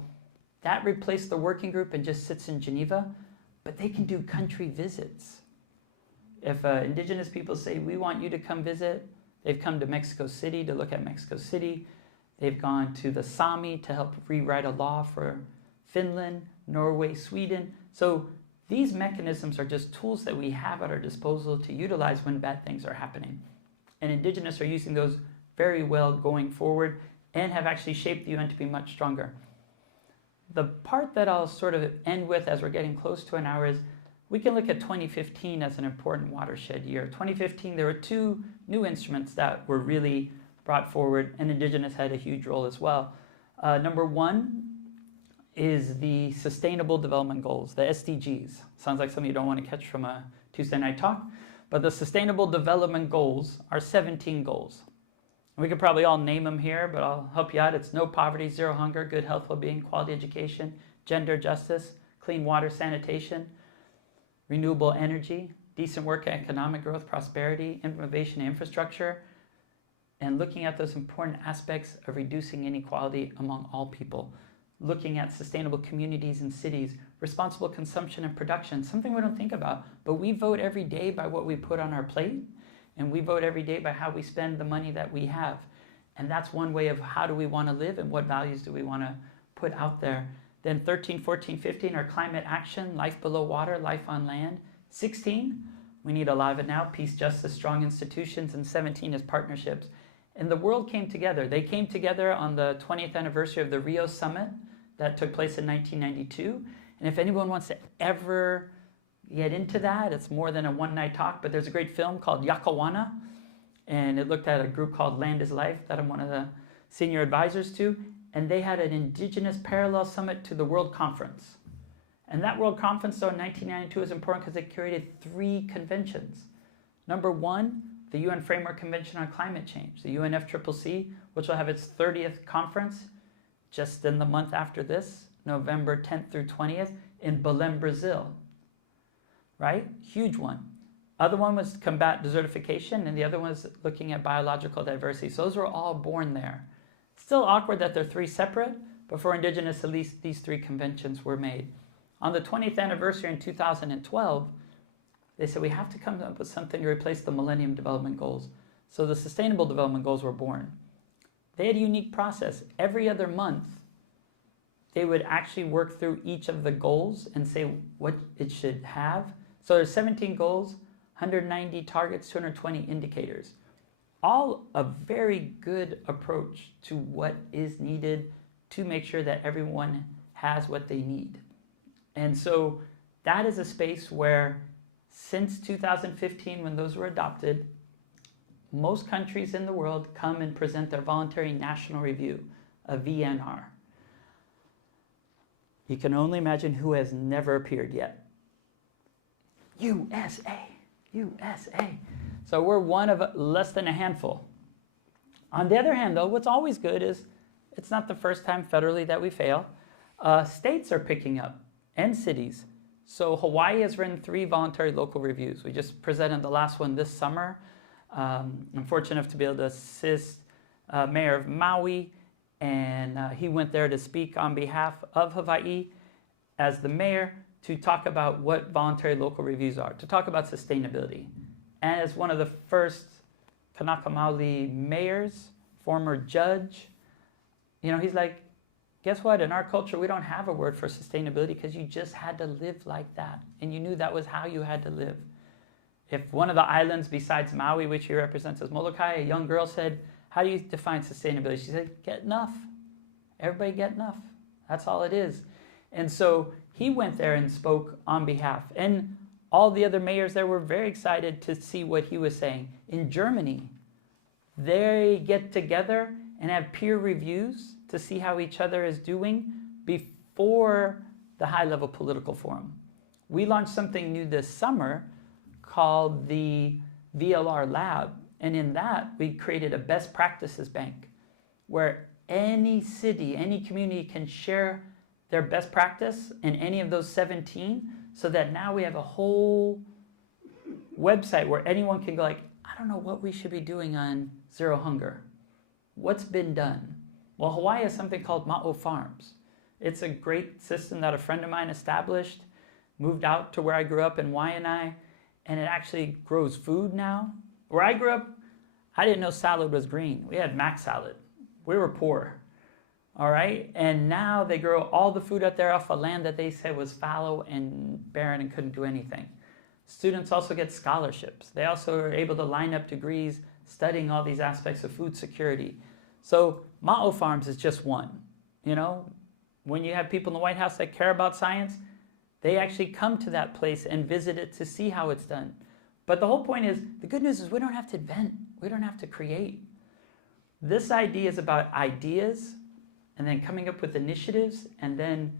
That replaced the working group and just sits in Geneva, but they can do country visits. If Indigenous people say, we want you to come visit, they've come to Mexico City to look at Mexico City. They've gone to the Sami to help rewrite a law for Finland, Norway, Sweden. So these mechanisms are just tools that we have at our disposal to utilize when bad things are happening. And Indigenous are using those very well going forward and have actually shaped the UN to be much stronger. The part that I'll sort of end with as we're getting close to an hour is we can look at 2015 as an important watershed year. 2015, there were two new instruments that were really brought forward, and Indigenous had a huge role as well. Number one is the Sustainable Development Goals, the SDGs. Sounds like something you don't want to catch from a Tuesday night talk, but the Sustainable Development Goals are 17 goals. We could probably all name them here, but I'll help you out. It's no poverty, zero hunger, good health, well-being, quality education, gender justice, clean water, sanitation, renewable energy, decent work, economic growth, prosperity, innovation, and infrastructure, and looking at those important aspects of reducing inequality among all people, looking at sustainable communities and cities, responsible consumption and production, something we don't think about, but we vote every day by what we put on our plate, and we vote every day by how we spend the money that we have. And that's one way of how do we want to live and what values do we want to put out there. Then 13, 14, 15 are climate action, life below water, life on land. 16, we need a lot of it now, peace, justice, strong institutions. And 17 is partnerships. And the world came together. They came together on the 20th anniversary of the Rio Summit that took place in 1992. And if anyone wants to ever get into that, it's more than a one-night talk, but there's a great film called Yakawana, and it looked at a group called Land is Life that I'm one of the senior advisors to, and they had an Indigenous parallel summit to the World Conference. And that World Conference, though, in 1992 is important because it created 3 conventions. Number 1, the UN Framework Convention on Climate Change, the UNFCCC, which will have its 30th conference just in the month after this, November 10th through 20th, in Belém, Brazil. Right? Huge one. Other one was combat desertification, and the other one was looking at biological diversity. So those were all born there. Still awkward that they're 3 separate, but for Indigenous, at least these 3 conventions were made. On the 20th anniversary in 2012, they said we have to come up with something to replace the Millennium Development Goals. So the Sustainable Development Goals were born. They had a unique process. Every other month, they would actually work through each of the goals and say what it should have. So there's 17 goals, 190 targets, 220 indicators. All a very good approach to what is needed to make sure that everyone has what they need. And so that is a space where since 2015, when those were adopted, most countries in the world come and present their voluntary national review, a VNR. You can only imagine who has never appeared yet. USA, USA. So we're one of less than a handful. On the other hand, though, what's always good is it's not the first time federally that we fail. States are picking up, and cities. So Hawaii has written 3 voluntary local reviews. We just presented the last one this summer. I'm fortunate enough to be able to assist Mayor of Maui, and he went there to speak on behalf of Hawaii as the mayor to talk about what voluntary local reviews are, to talk about sustainability. And as one of the first Kanaka Maoli mayors, former judge, he's like, guess what? In our culture, we don't have a word for sustainability because you just had to live like that. And you knew that was how you had to live. If one of the islands besides Maui, which he represents as Molokai, a young girl said, how do you define sustainability? She said, get enough. Everybody get enough. That's all it is. And so he went there and spoke on behalf. And all the other mayors there were very excited to see what he was saying. In Germany, they get together and have peer reviews to see how each other is doing before the high-level political forum. We launched something new this summer called the VLR Lab. And in that, we created a best practices bank where any city, any community can share their best practice in any of those 17, so that now we have a whole website where anyone can go like, I don't know what we should be doing on zero hunger. What's been done? Well, Hawaii has something called Ma'o Farms. It's a great system that a friend of mine established, moved out to where I grew up in Waianae, and it actually grows food now. Where I grew up, I didn't know salad was green. We had mac salad. We were poor. all right? And now they grow all the food out there off a land that they said was fallow and barren and couldn't do anything. Students also get scholarships. They also are able to line up degrees studying all these aspects of food security. So Ma'o Farms is just one. You know, when you have people in the White House that care about science, they actually come to that place and visit it to see how it's done. But the whole point is, the good news is we don't have to invent. We don't have to create. This idea is about ideas and then coming up with initiatives and then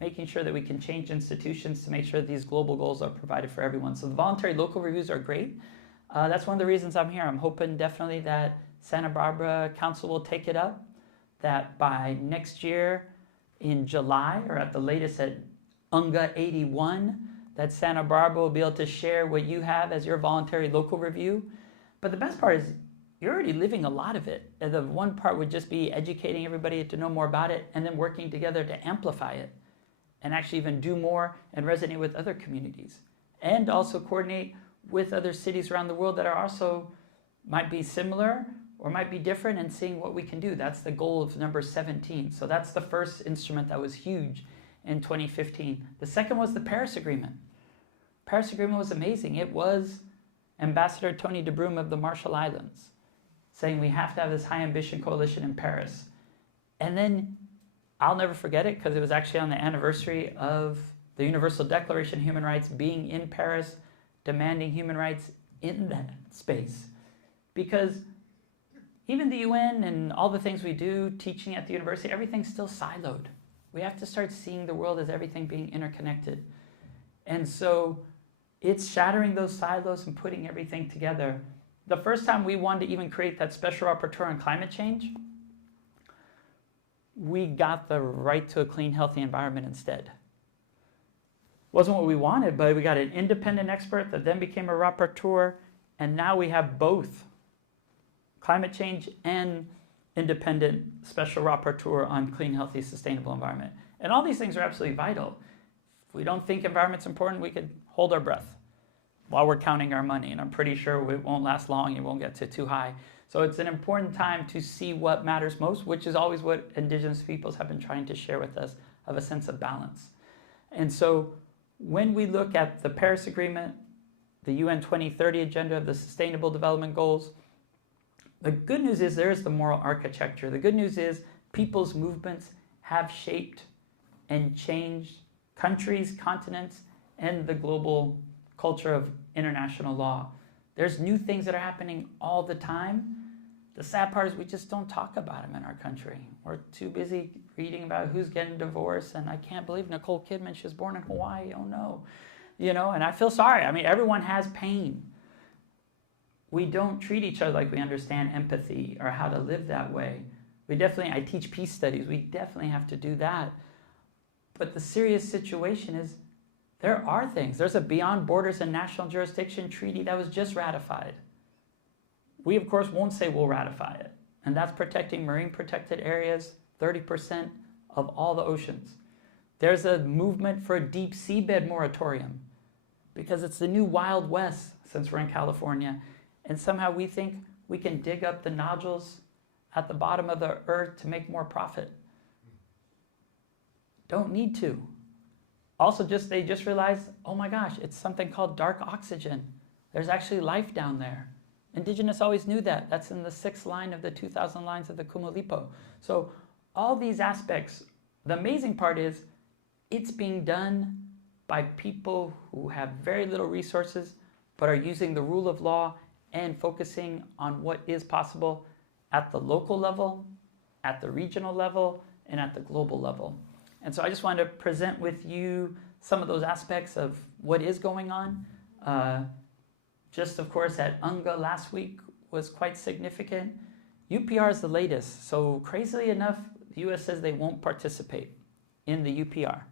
making sure that we can change institutions to make sure that these global goals are provided for everyone. So the voluntary local reviews are great. That's one of the reasons I'm here. I'm hoping definitely that Santa Barbara Council will take it up, that by next year in July, or at the latest at UNGA 81, that Santa Barbara will be able to share what you have as your voluntary local review. But the best part is you're already living a lot of it. And the one part would just be educating everybody to know more about it and then working together to amplify it and actually even do more and resonate with other communities. And also coordinate with other cities around the world that are also might be similar or might be different and seeing what we can do. That's the goal of number 17. So that's the first instrument that was huge in 2015. The second was the Paris Agreement. Paris Agreement was amazing. It was Ambassador Tony DeBrume of the Marshall Islands saying we have to have this high ambition coalition in Paris. And then I'll never forget it because it was actually on the anniversary of the Universal Declaration of Human Rights being in Paris, demanding human rights in that space. Because even the UN and all the things we do, teaching at the university, everything's still siloed. We have to start seeing the world as everything being interconnected. And so it's shattering those silos and putting everything together. The first time we wanted to even create that special rapporteur on climate change, we got the right to a clean, healthy environment instead. Wasn't what we wanted, but we got an independent expert that then became a rapporteur, and now we have both climate change and independent special rapporteur on clean, healthy, sustainable environment. And all these things are absolutely vital. If we don't think environment's important, we could hold our breath while we're counting our money, and I'm pretty sure it won't last long, it won't get to too high. So it's an important time to see what matters most, which is always what Indigenous peoples have been trying to share with us, of a sense of balance. And so when we look at the Paris Agreement, the UN 2030 Agenda of the Sustainable Development Goals, the good news is there is the moral architecture. The good news is people's movements have shaped and changed countries, continents, and the global culture of international law. There's new things that are happening all the time. The sad part is we just don't talk about them in our country. We're too busy reading about who's getting divorced, and I can't believe Nicole Kidman, she was born in Hawaii, oh no. You know, and I feel sorry. I mean, everyone has pain. We don't treat each other like we understand empathy or how to live that way. I teach peace studies, we definitely have to do that. But the serious situation is there are things. There's a Beyond Borders and National Jurisdiction Treaty that was just ratified. We, of course, won't say we'll ratify it. And that's protecting marine protected areas, 30% of all the oceans. There's a movement for a deep seabed moratorium because it's the new Wild West since we're in California. And somehow we think we can dig up the nodules at the bottom of the earth to make more profit. Don't need to. Also, they just realized, oh my gosh, it's something called dark oxygen. There's actually life down there. Indigenous always knew that. That's in the 6th line of the 2,000 lines of the Kumulipo. So all these aspects, the amazing part is it's being done by people who have very little resources, but are using the rule of law and focusing on what is possible at the local level, at the regional level, and at the global level. And so I just wanted to present with you some of those aspects of what is going on. Just, of course, at UNGA last week was quite significant. UPR is the latest. So crazily enough, the U.S. says they won't participate in the UPR.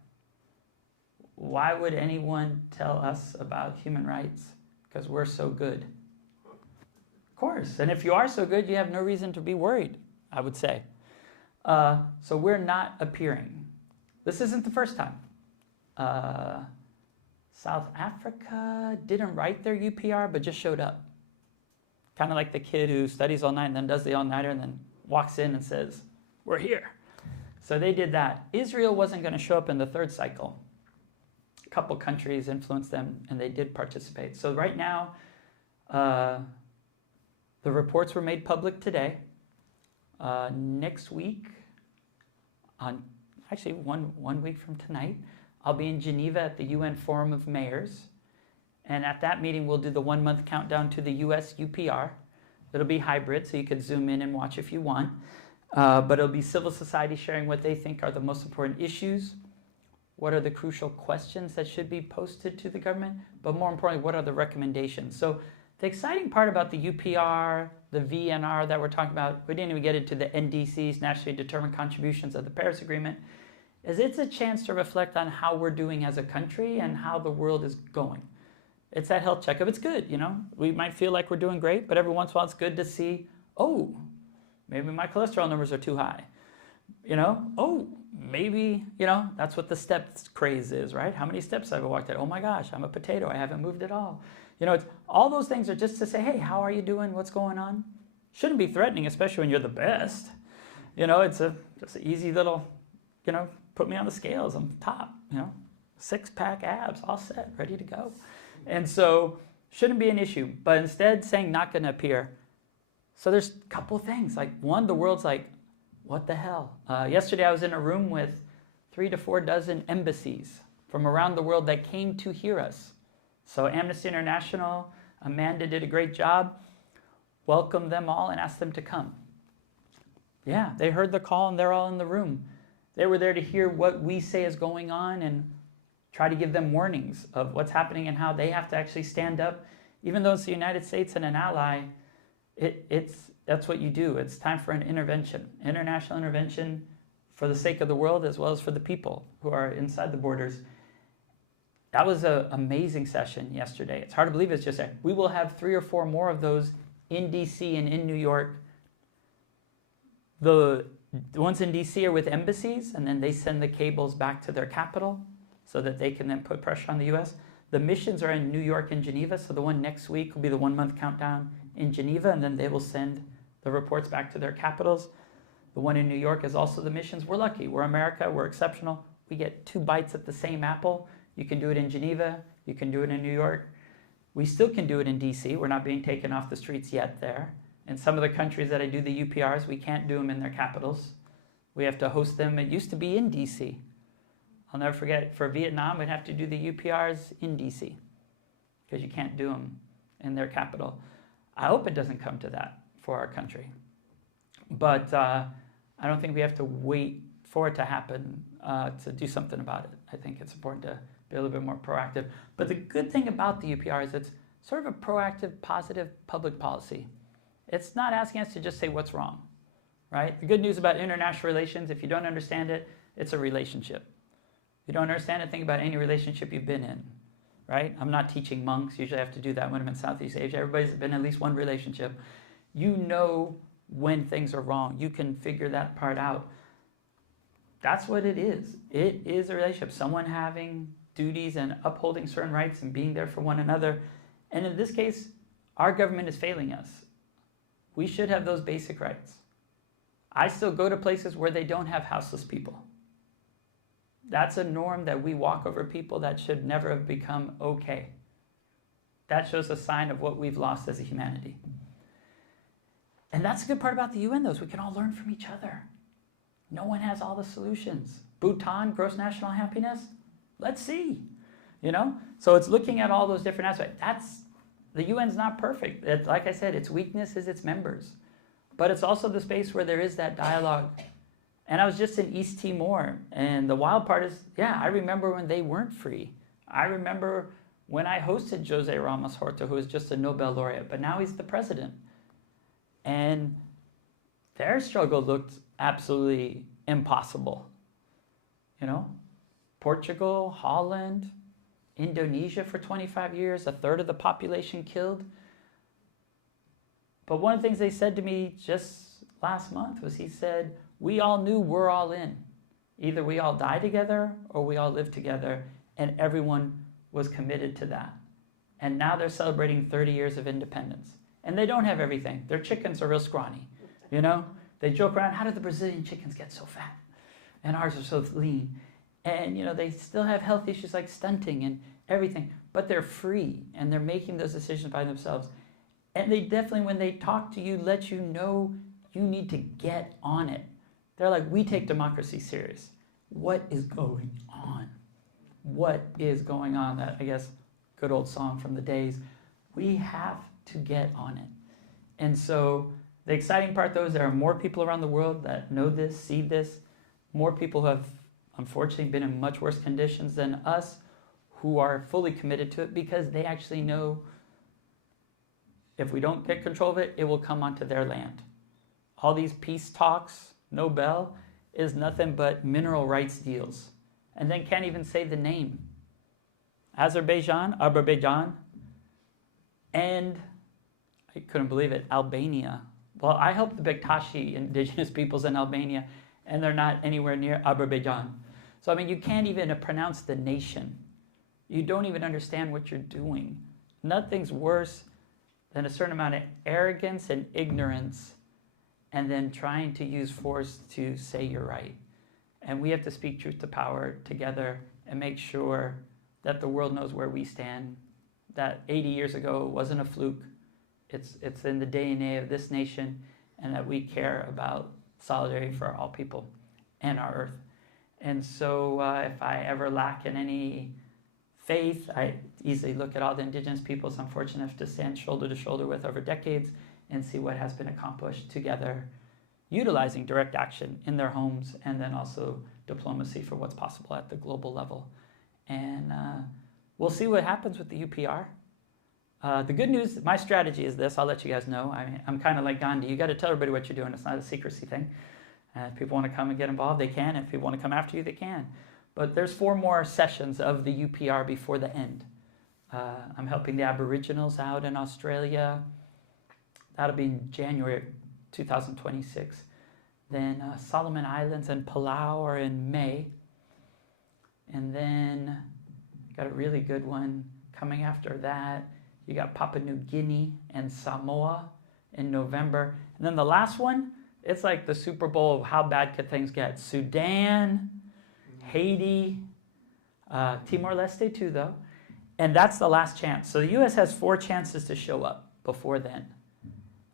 Why would anyone tell us about human rights? Because we're so good. Of course. And if you are so good, you have no reason to be worried, I would say. So we're not appearing. This isn't the first time. South Africa didn't write their UPR, but just showed up. Kind of like the kid who studies all night and then does the all-nighter and then walks in and says, we're here. So they did that. Israel wasn't going to show up in the third cycle. A couple countries influenced them, and they did participate. So right now, the reports were made public today. Next week, on actually one week from tonight, I'll be in Geneva at the UN Forum of Mayors. And at that meeting, we'll do the 1 month countdown to the US UPR. It'll be hybrid, so you could zoom in and watch if you want. But it'll be civil society sharing what they think are the most important issues. What are the crucial questions that should be posted to the government? But more importantly, what are the recommendations? So the exciting part about the UPR, the VNR that we're talking about, we didn't even get into the NDCs, Nationally Determined Contributions of the Paris Agreement, is it's a chance to reflect on how we're doing as a country and how the world is going. It's that health checkup. It's good, you know. We might feel like we're doing great, but every once in a while it's good to see, oh, maybe my cholesterol numbers are too high. You know, oh, maybe, you know, that's what the steps craze is, right? How many steps have I walked at? Oh my gosh, I'm a potato. I haven't moved at all. You know, it's, all those things are just to say, hey, how are you doing? What's going on? Shouldn't be threatening, especially when you're the best. You know, it's just an easy little, you know, put me on the scales. I'm top, you know, 6-pack abs, all set, ready to go. And so shouldn't be an issue, but instead saying not going to appear. So there's a couple things. Like one, the world's like, what the hell? Yesterday I was in a room with 3 to 4 dozen embassies from around the world that came to hear us. So Amnesty International, Amanda did a great job, welcomed them all and asked them to come. Yeah, they heard the call and they're all in the room. They were there to hear what we say is going on and try to give them warnings of what's happening and how they have to actually stand up. Even though it's the United States and an ally, that's what you do. It's time for an intervention, international intervention for the sake of the world as well as for the people who are inside the borders. That was an amazing session yesterday. It's hard to believe it's just there. We will have 3 or 4 more of those in DC and in New York. The ones in DC are with embassies, and then they send the cables back to their capital so that they can then put pressure on the U.S. The missions are in New York and Geneva, so the one next week will be the 1 month countdown in Geneva, and then they will send the reports back to their capitals. The one in New York is also the missions. We're lucky. We're America. We're exceptional. We get 2 bites at the same apple. You can do it in Geneva. You can do it in New York. We still can do it in DC. We're not being taken off the streets yet there. In some of the countries that I do the UPRs, we can't do them in their capitals. We have to host them. It used to be in DC. I'll never forget, for Vietnam, we'd have to do the UPRs in DC because you can't do them in their capital. I hope it doesn't come to that for our country. But I don't think we have to wait for it to happen to do something about it. I think it's important to be a little bit more proactive. But the good thing about the UPR is it's sort of a proactive, positive public policy. It's not asking us to just say what's wrong, right? The good news about international relations, if you don't understand it, it's a relationship. If you don't understand it, think about any relationship you've been in, right? I'm not teaching monks. Usually I have to do that when I'm in Southeast Asia. Everybody's been in at least one relationship. You know when things are wrong. You can figure that part out. That's what it is. It is a relationship. Someone having duties and upholding certain rights and being there for one another. And in this case, our government is failing us. We should have those basic rights. I still go to places where they don't have houseless people. That's a norm that we walk over people that should never have become okay. That shows a sign of what we've lost as a humanity. And that's the good part about the UN, though, is we can all learn from each other. No one has all the solutions. Bhutan, gross national happiness? Let's see. You know? So it's looking at all those different aspects. The UN's not perfect. Like I said, its weakness is its members. But it's also the space where there is that dialogue. And I was just in East Timor, and the wild part is, yeah, I remember when they weren't free. I remember when I hosted Jose Ramos Horta, who was just a Nobel laureate, but now he's the president. And their struggle looked absolutely impossible. You know, Portugal, Holland, Indonesia for 25 years, 1/3 of the population killed. But one of the things they said to me just last month was, he said, we all knew we're all in. Either we all die together or we all live together, and everyone was committed to that. And now they're celebrating 30 years of independence. And they don't have everything. Their chickens are real scrawny, you know? They joke around, how did the Brazilian chickens get so fat? and ours are so lean. And, they still have health issues like stunting and everything, but they're free and they're making those decisions by themselves. And they definitely, when they talk to you, let you know you need to get on it. They're like, we take democracy serious. What is going on? What is going on? That, I guess, good old song from the days. We have to get on it. And so the exciting part, though, is there are more people around the world that know this, see this. More people who have, unfortunately, been in much worse conditions than us, who are fully committed to it because they actually know if we don't get control of it, it will come onto their land. All these peace talks, Nobel, is nothing but mineral rights deals. And then can't even say the name. Azerbaijan, and I couldn't believe it, Albania. Well, I help the Bektashi indigenous peoples in Albania, and they're not anywhere near Azerbaijan. So, you can't even pronounce the nation. You don't even understand what you're doing. Nothing's worse than a certain amount of arrogance and ignorance, and then trying to use force to say you're right. And we have to speak truth to power together and make sure that the world knows where we stand, that 80 years ago wasn't a fluke. It's in the DNA of this nation, and that we care about solidarity for all people and our earth. And so if I ever lack in any faith, I easily look at all the indigenous peoples I'm fortunate enough to stand shoulder to shoulder with over decades and see what has been accomplished together, utilizing direct action in their homes, and then also diplomacy for what's possible at the global level. And we'll see what happens with the UPR. The good news, my strategy is this, I'll let you guys know. I'm kind of like Gandhi. You got to tell everybody what you're doing. It's not a secrecy thing. If people want to come and get involved, they can. If people want to come after you, they can. But there's 4 more sessions of the UPR before the end. I'm helping the Aboriginals out in Australia. That'll be in January 2026. Then Solomon Islands and Palau are in May. And then got a really good one coming after that. You got Papua New Guinea and Samoa in November. And then the last one, it's like the Super Bowl of how bad could things get. Sudan, Haiti, Timor-Leste too, though. And that's the last chance. So the U.S. has 4 chances to show up before then.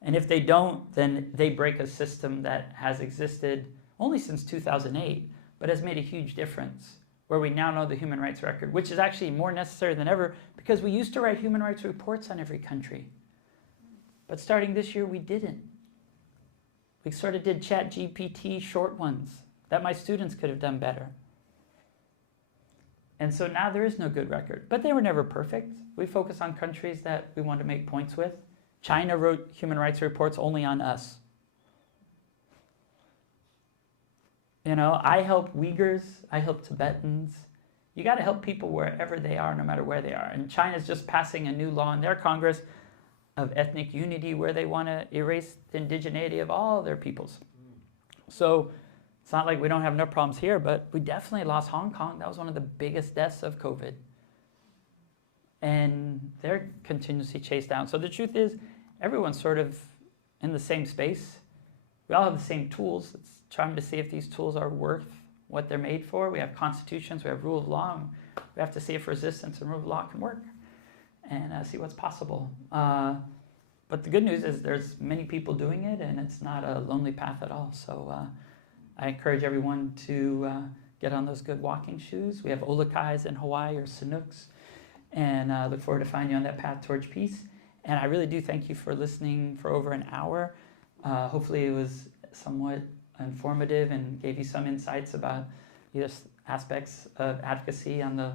And if they don't, then they break a system that has existed only since 2008, but has made a huge difference, where we now know the human rights record, which is actually more necessary than ever because we used to write human rights reports on every country. But starting this year, we didn't. We sort of did ChatGPT short ones that my students could have done better. And so now there is no good record. But they were never perfect. We focus on countries that we want to make points with. China wrote human rights reports only on us. I help Uyghurs, I help Tibetans. You got to help people wherever they are, no matter where they are. And China's just passing a new law in their Congress of ethnic unity where they want to erase the indigeneity of all their peoples. So it's not like we don't have no problems here, but we definitely lost Hong Kong. That was one of the biggest deaths of COVID. And they're continuously chased down. So the truth is, everyone's sort of in the same space. We all have the same tools. It's trying to see if these tools are worth what they're made for. We have constitutions, we have rule of law. And we have to see if resistance and rule of law can work and see what's possible. But the good news is there's many people doing it, and it's not a lonely path at all. So I encourage everyone to get on those good walking shoes. We have olakais in Hawaii or Sanooks, and look forward to finding you on that path towards peace. And I really do thank you for listening for over an hour. Hopefully it was somewhat informative and gave you some insights about aspects of advocacy on the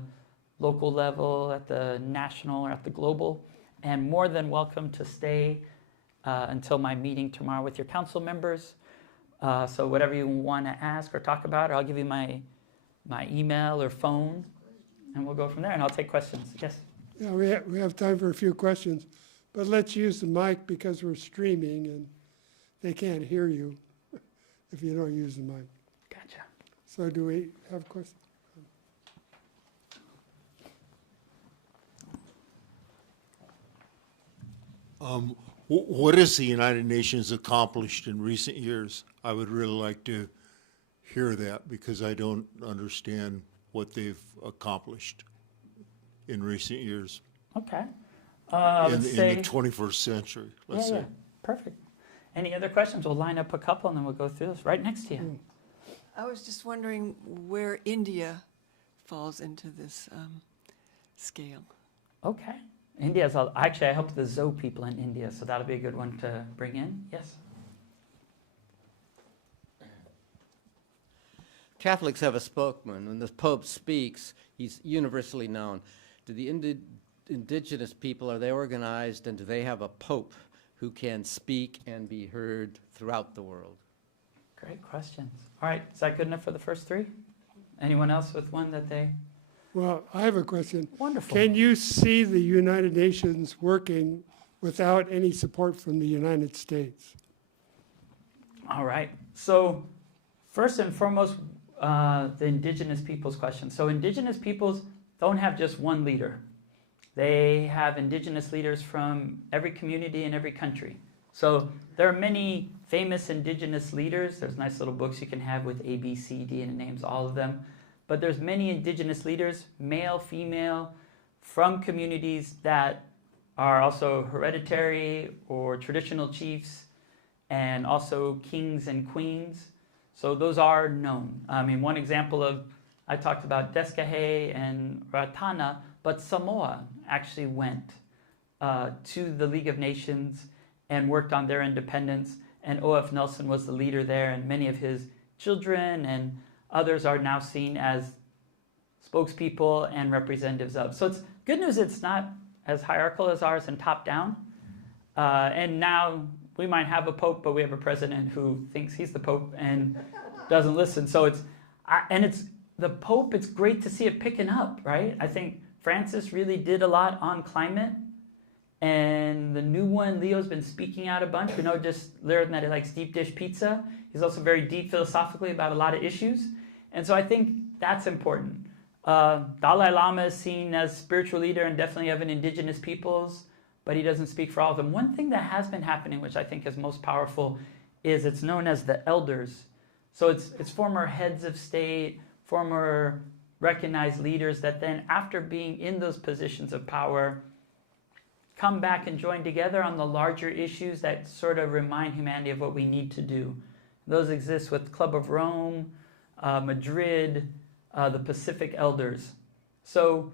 local level, at the national, or at the global. And more than welcome to stay until my meeting tomorrow with your council members. So whatever you want to ask or talk about, or I'll give you my email or phone, and we'll go from there, and I'll take questions. Yes? Yeah, we have time for a few questions, but let's use the mic because we're streaming and they can't hear you if you don't use the mic. Gotcha. So do we have questions? What has the United Nations accomplished in recent years? I would really like to hear that because I don't understand what they've accomplished in recent years Okay. I would in say, the 21st century, let's say. yeah, perfect. Any other questions? We'll line up a couple and then we'll go through this. Right next to you. I was just wondering where India falls into this scale. Okay. India's actually, I helped the Zoe people in India, so that'll be a good one to bring in. Yes. Catholics have a spokesman. When the Pope speaks, he's universally known. Do the indigenous people, are they organized, and do they have a Pope who can speak and be heard throughout the world? Great questions. All right. Is that good enough for the first three? Anyone else with one that they... Well, I have a question. Wonderful. Can you see the United Nations working without any support from the United States? All right. So first and foremost, the indigenous peoples question. So indigenous peoples don't have just one leader. They have indigenous leaders from every community in every country. So there are many famous indigenous leaders. There's nice little books you can have with A, B, C, D, and it names all of them. But there's many indigenous leaders, male, female, from communities that are also hereditary or traditional chiefs, and also kings and queens. So those are known. I mean, one example of, I talked about Deskahe and Ratana, but Samoa actually went to the League of Nations and worked on their independence. And O.F. Nelson was the leader there, and many of his children and others are now seen as spokespeople and representatives of. So it's good news it's not as hierarchical as ours and top down. And now we might have a pope, but we have a president who thinks he's the pope and doesn't listen. So it's the pope, it's great to see it picking up, right? I think Francis really did a lot on climate. And the new one, Leo's been speaking out a bunch. We know just learned that he likes deep dish pizza. He's also very deep philosophically about a lot of issues. And so I think that's important. Dalai Lama is seen as spiritual leader and definitely of an indigenous peoples, but he doesn't speak for all of them. One thing that has been happening, which I think is most powerful, is it's known as the elders. So it's former heads of state, former recognized leaders that then, after being in those positions of power, come back and join together on the larger issues that sort of remind humanity of what we need to do. Those exist with Club of Rome, Madrid, the Pacific Elders. So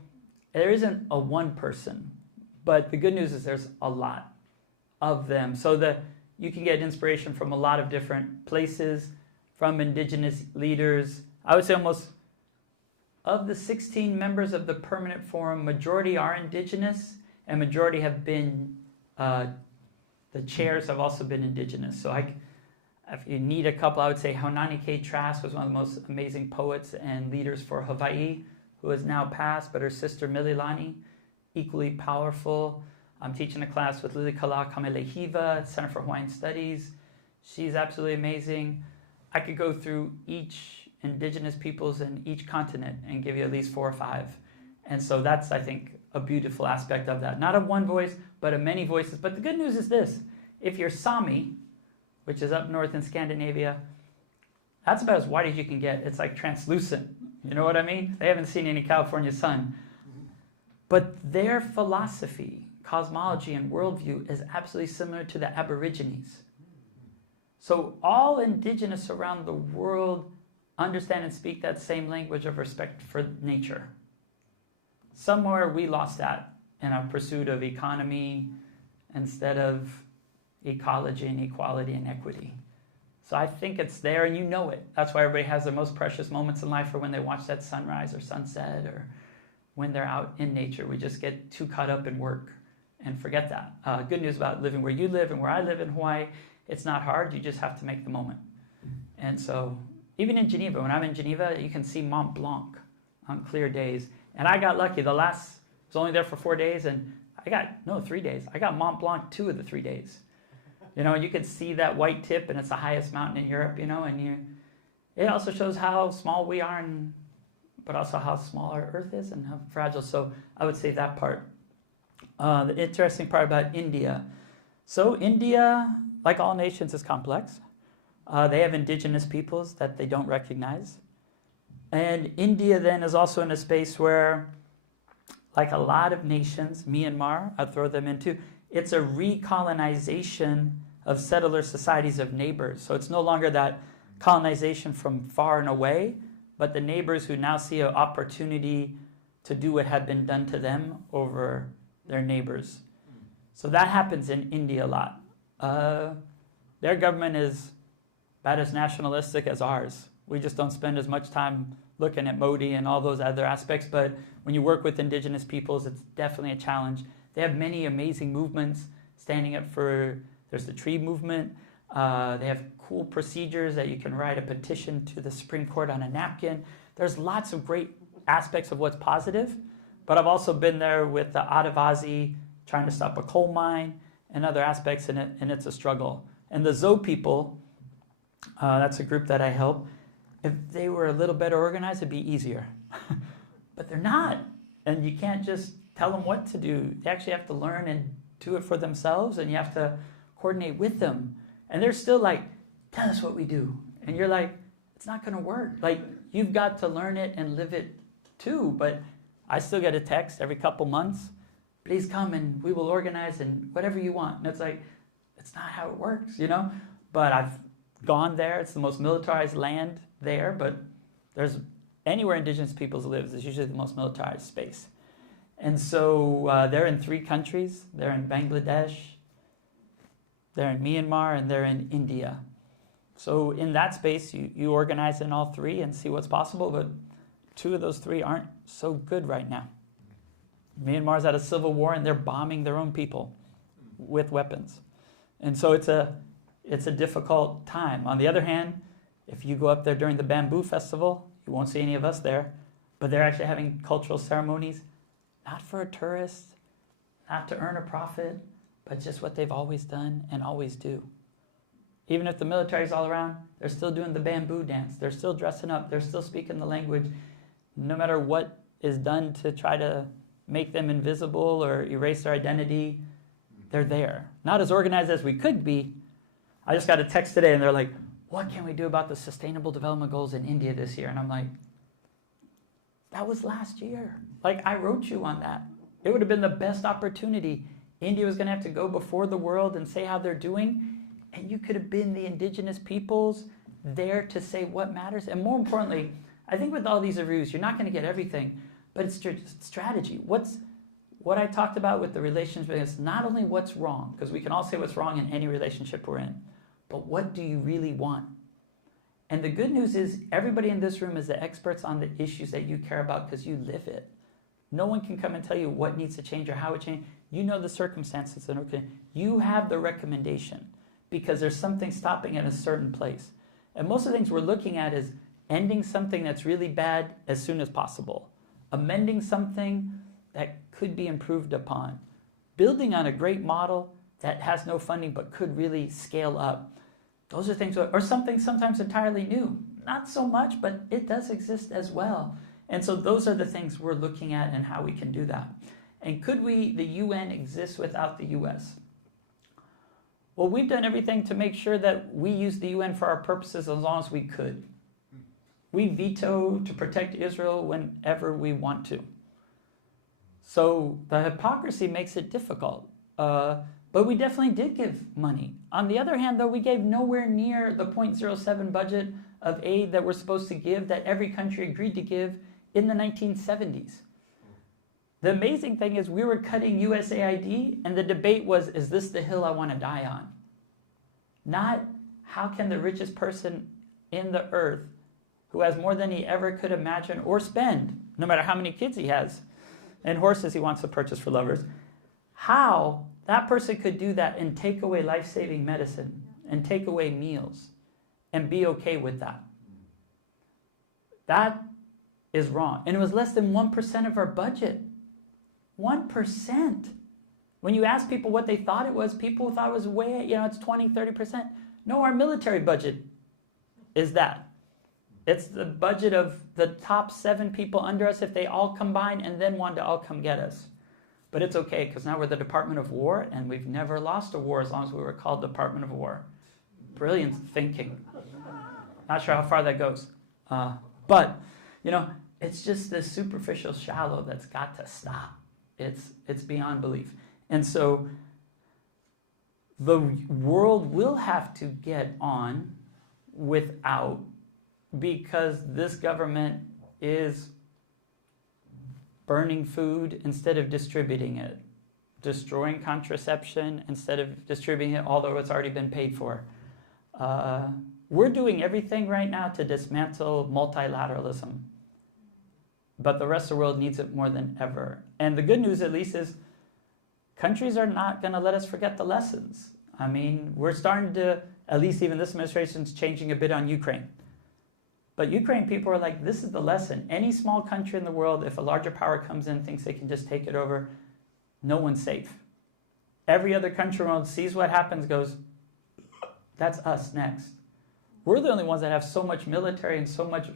there isn't a one person, but the good news is there's a lot of them. So that you can get inspiration from a lot of different places, from indigenous leaders. I would say almost of the 16 members of the Permanent Forum, majority are indigenous, and majority have been, the chairs have also been indigenous. So if you need a couple, I would say Haunani K. Trask was one of the most amazing poets and leaders for Hawaii, who has now passed, but her sister Mililani, equally powerful. I'm teaching a class with Lilikala Kamelehiva, Center for Hawaiian Studies. She's absolutely amazing. I could go through each indigenous peoples in each continent and give you at least 4 or 5. And so that's, I think, a beautiful aspect of that. Not of one voice, but of many voices. But the good news is this. If you're Sami, which is up north in Scandinavia, that's about as white as you can get. It's like translucent. You know what I mean? They haven't seen any California sun. But their philosophy, cosmology, and worldview is absolutely similar to the Aborigines. So all indigenous around the world understand and speak that same language of respect for nature. Somewhere we lost that in our pursuit of economy instead of ecology and equality and equity. So I think it's there and you know it. That's why everybody has their most precious moments in life, or when they watch that sunrise or sunset, or when they're out in nature. We just get too caught up in work and forget that. Good news about living where you live and where I live in Hawaii, it's not hard. You just have to make the moment. And so even in Geneva, when I'm in Geneva, you can see Mont Blanc on clear days. And I got lucky. I was only there for 4 days, and 3 days. I got Mont Blanc 2 of the 3 days. You know, you can see that white tip, and it's the highest mountain in Europe, you know, and it also shows how small we are, but also how small our Earth is and how fragile. So I would say that part. The interesting part about India. So India, like all nations, is complex. They have indigenous peoples that they don't recognize. And India then is also in a space where, like a lot of nations, Myanmar, I throw them into, it's a recolonization of settler societies of neighbors. So it's no longer that colonization from far and away, but the neighbors who now see an opportunity to do what had been done to them over their neighbors. So that happens in India a lot. Their government is about as nationalistic as ours. We just don't spend as much time looking at Modi and all those other aspects, but when you work with indigenous peoples, it's definitely a challenge. They have many amazing movements standing up for, there's the tree movement. They have cool procedures that you can write a petition to the Supreme Court on a napkin. There's lots of great aspects of what's positive, but I've also been there with the Adivasi trying to stop a coal mine and other aspects in it, and it's a struggle. And the Zo people, that's a group that I help. If they were a little better organized, it'd be easier. But they're not. And you can't just tell them what to do. They actually have to learn and do it for themselves, and you have to coordinate with them. And they're still like, tell us what we do. And you're like, it's not going to work. Like, you've got to learn it and live it too. But I still get a text every couple months. Please come and we will organize and whatever you want. And it's like, it's not how it works, you know? But I've gone there. It's the most militarized land there. But there's anywhere indigenous peoples live, it's usually the most militarized space. And so they're in 3 countries. They're in Bangladesh, they're in Myanmar, and they're in India. So in that space, you organize in all 3 and see what's possible, but 2 of those 3 aren't so good right now. Myanmar's at a civil war, and they're bombing their own people with weapons. And so it's a difficult time. On the other hand, if you go up there during the Bamboo Festival, you won't see any of us there, but they're actually having cultural ceremonies, not for a tourist, not to earn a profit, but just what they've always done and always do. Even if the military's all around, they're still doing the bamboo dance. They're still dressing up. They're still speaking the language. No matter what is done to try to make them invisible or erase their identity, they're there. Not as organized as we could be. I just got a text today, and they're like, what can we do about the Sustainable Development Goals in India this year? And I'm like, that was last year. Like, I wrote you on that. It would have been the best opportunity. India was going to have to go before the world and say how they're doing, and you could have been the indigenous peoples there to say what matters. And more importantly, I think with all these reviews, you're not going to get everything, but it's strategy. What I talked about with the relationship is not only what's wrong, because we can all say what's wrong in any relationship we're in, but what do you really want? And the good news is everybody in this room is the experts on the issues that you care about because you live it. No one can come and tell you what needs to change or how it changes. You know the circumstances. And okay, you have the recommendation because there's something stopping at a certain place. And most of the things we're looking at is ending something that's really bad as soon as possible, amending something that could be improved upon, building on a great model that has no funding but could really scale up. Those are things, or something sometimes entirely new. Not so much, but it does exist as well. And so those are the things we're looking at and how we can do that. And could the UN exist without the US? Well, we've done everything to make sure that we use the UN for our purposes as long as we could. We veto to protect Israel whenever we want to. So the hypocrisy makes it difficult. But we definitely did give money. On the other hand, though, we gave nowhere near the 0.07 budget of aid that we're supposed to give, that every country agreed to give in the 1970s. The amazing thing is we were cutting USAID, and the debate was, is this the hill I want to die on? Not how can the richest person in the earth, who has more than he ever could imagine or spend, no matter how many kids he has, and horses he wants to purchase for lovers, how that person could do that and take away life-saving medicine and take away meals and be okay with that. That is wrong. And it was less than 1% of our budget. 1%. When you ask people what they thought it was, people thought it was way, it's 20, 30%. No, our military budget is that. It's the budget of the top 7 people under us if they all combine and then want to all come get us. But it's okay, because now we're the Department of War, and we've never lost a war as long as we were called Department of War. Brilliant thinking. Not sure how far that goes. But, you know, it's just this superficial shallow that's got to stop. It's beyond belief. And so the world will have to get on without, because this government is burning food instead of distributing it, destroying contraception instead of distributing it, although it's already been paid for. We're doing everything right now to dismantle multilateralism, but the rest of the world needs it more than ever. And the good news, at least, is countries are not going to let us forget the lessons. I mean, we're starting to, at least even this administration's changing a bit on Ukraine. But Ukraine people are like, this is the lesson. Any small country in the world, if a larger power comes in, thinks they can just take it over, no one's safe. Every other country in the world sees what happens, goes, that's us next. We're the only ones that have so much military and so much.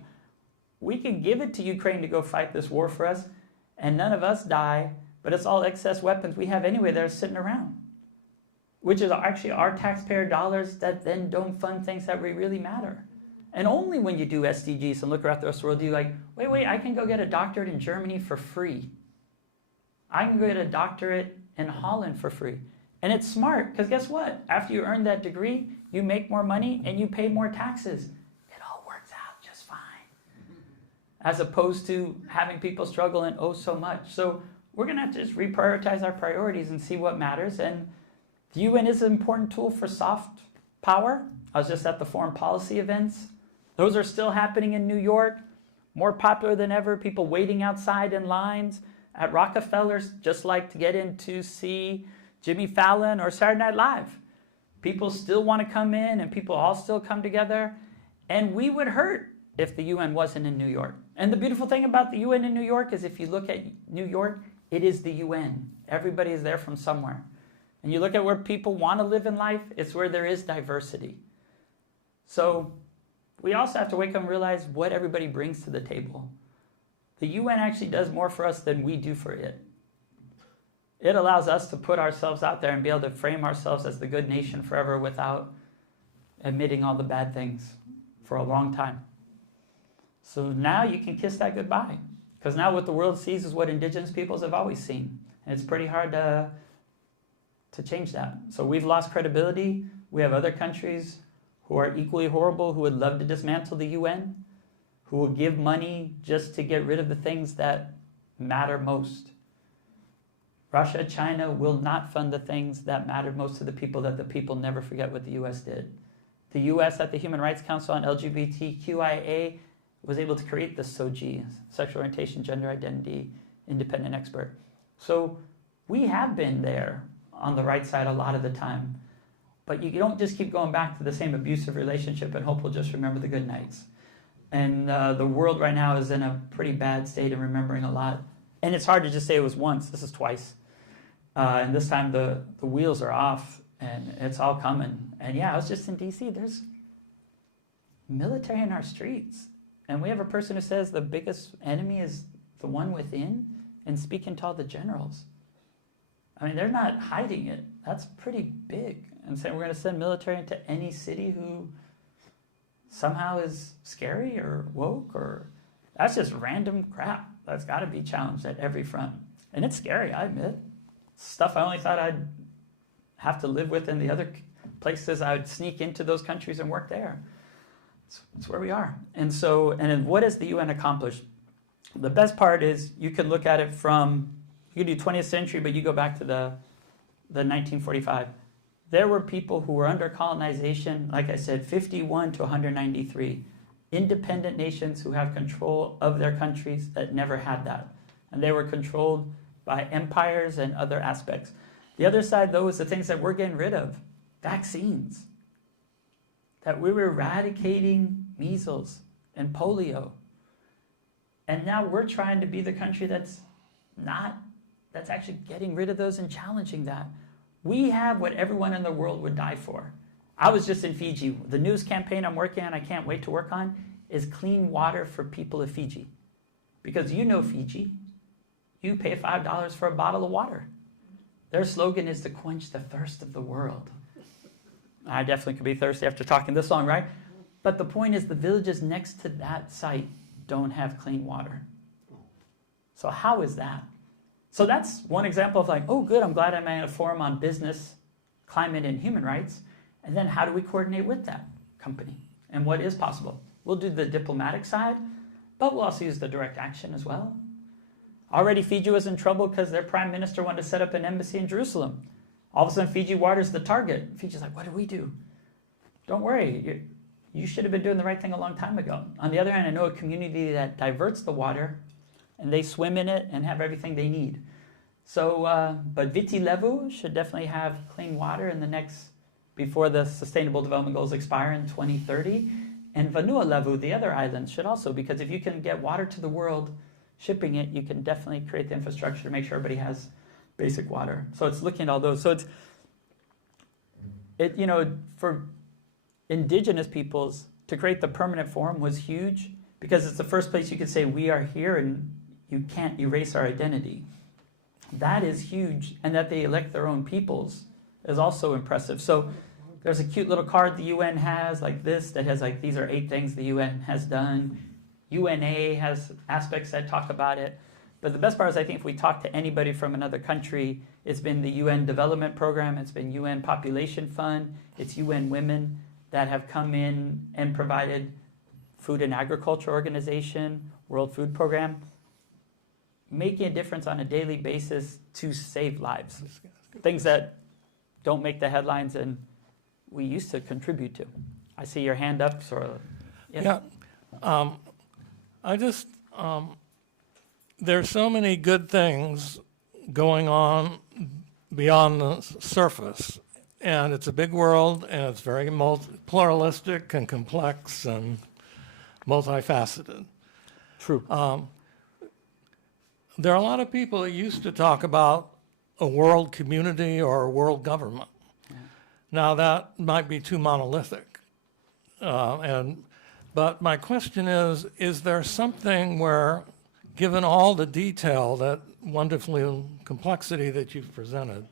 We can give it to Ukraine to go fight this war for us, and none of us die, but it's all excess weapons we have anyway that are sitting around, which is actually our taxpayer dollars that then don't fund things that really matter. And only when you do SDGs and look around the rest of the world do you like, wait, I can go get a doctorate in Germany for free. I can go get a doctorate in Holland for free. And it's smart, because guess what? After you earn that degree, you make more money and you pay more taxes. It all works out just fine. As opposed to having people struggle and owe so much. So we're going to have to just reprioritize our priorities and see what matters. And the UN is an important tool for soft power. I was just at the foreign policy events. Those are still happening in New York, more popular than ever. People waiting outside in lines at Rockefeller's just like to get in to see Jimmy Fallon or Saturday Night Live. People still want to come in, and people all still come together. And we would hurt if the UN wasn't in New York. And the beautiful thing about the UN in New York is if you look at New York, it is the UN. Everybody is there from somewhere. And you look at where people want to live in life, it's where there is diversity. So we also have to wake up and realize what everybody brings to the table. The UN actually does more for us than we do for it. It allows us to put ourselves out there and be able to frame ourselves as the good nation forever without admitting all the bad things for a long time. So now you can kiss that goodbye. Because now what the world sees is what indigenous peoples have always seen. And it's pretty hard to change that. So we've lost credibility. We have other countries who are equally horrible, who would love to dismantle the UN, who will give money just to get rid of the things that matter most. Russia, China will not fund the things that matter most to the people, that the people never forget what the U.S. did. The U.S. at the Human Rights Council on LGBTQIA was able to create the SOGI, Sexual Orientation, Gender Identity, Independent Expert. So we have been there on the right side a lot of the time. But you don't just keep going back to the same abusive relationship and hope we'll just remember the good nights. And the world right now is in a pretty bad state of remembering a lot. And it's hard to just say it was once. This is twice. And this time the wheels are off and it's all coming. And yeah, I was just in D.C. There's military in our streets. And we have a person who says the biggest enemy is the one within, and speaking to all the generals. I mean, they're not hiding it. That's pretty big. And saying we're going to send military into any city who somehow is scary or woke, or that's just random crap. That's got to be challenged at every front. And it's scary, I admit. Stuff I only thought I'd have to live with in the other places. I would sneak into those countries and work there. It's where we are. And so, and what has the UN accomplished? The best part is you can look at it from, you can do 20th century, but you go back to the 1945. There were people who were under colonization, like I said, 51 to 193. Independent nations who have control of their countries that never had that. And they were controlled by empires and other aspects. The other side, though, is the things that we're getting rid of. Vaccines. That we were eradicating measles and polio. And now we're trying to be the country that's actually getting rid of those and challenging that. We have what everyone in the world would die for. I was just in Fiji. The news campaign I'm working on, I can't wait to work on, is clean water for people of Fiji. Because you know Fiji. You pay $5 for a bottle of water. Their slogan is to quench the thirst of the world. I definitely could be thirsty after talking this long, right? But the point is the villages next to that site don't have clean water. So how is that? So that's one example of like, oh, good, I'm glad I'm at a forum on business, climate, and human rights. And then how do we coordinate with that company? And what is possible? We'll do the diplomatic side, but we'll also use the direct action as well. Already Fiji was in trouble because their prime minister wanted to set up an embassy in Jerusalem. All of a sudden, Fiji water's the target. Fiji's like, what do we do? Don't worry, you should have been doing the right thing a long time ago. On the other hand, I know a community that diverts the water, and they swim in it and have everything they need. So, but Viti Levu should definitely have clean water in the next, before the Sustainable Development Goals expire in 2030. And Vanua Levu, the other islands, should also, because if you can get water to the world, shipping it, you can definitely create the infrastructure to make sure everybody has basic water. So it's looking at all those. So for Indigenous peoples, to create the permanent forum was huge because it's the first place you could say, we are here and you can't erase our identity. That is huge. And that they elect their own peoples is also impressive. So there's a cute little card the UN has like this that has like, these are 8 things the UN has done. UNA has aspects that talk about it. But the best part is I think if we talk to anybody from another country, it's been the UN Development Program, it's been UN Population Fund, it's UN Women that have come in and provided Food and Agriculture Organization, World Food Program, making a difference on a daily basis to save lives. Things that don't make the headlines and we used to contribute to. I see your hand up, so yes. Yeah. I just, there's so many good things going on beyond the surface. And it's a big world, and it's very pluralistic and complex and multifaceted. True. There are a lot of people that used to talk about a world community or a world government. Yeah. Now that might be too monolithic. But my question is there something where, given all the detail, that wonderful complexity that you've presented,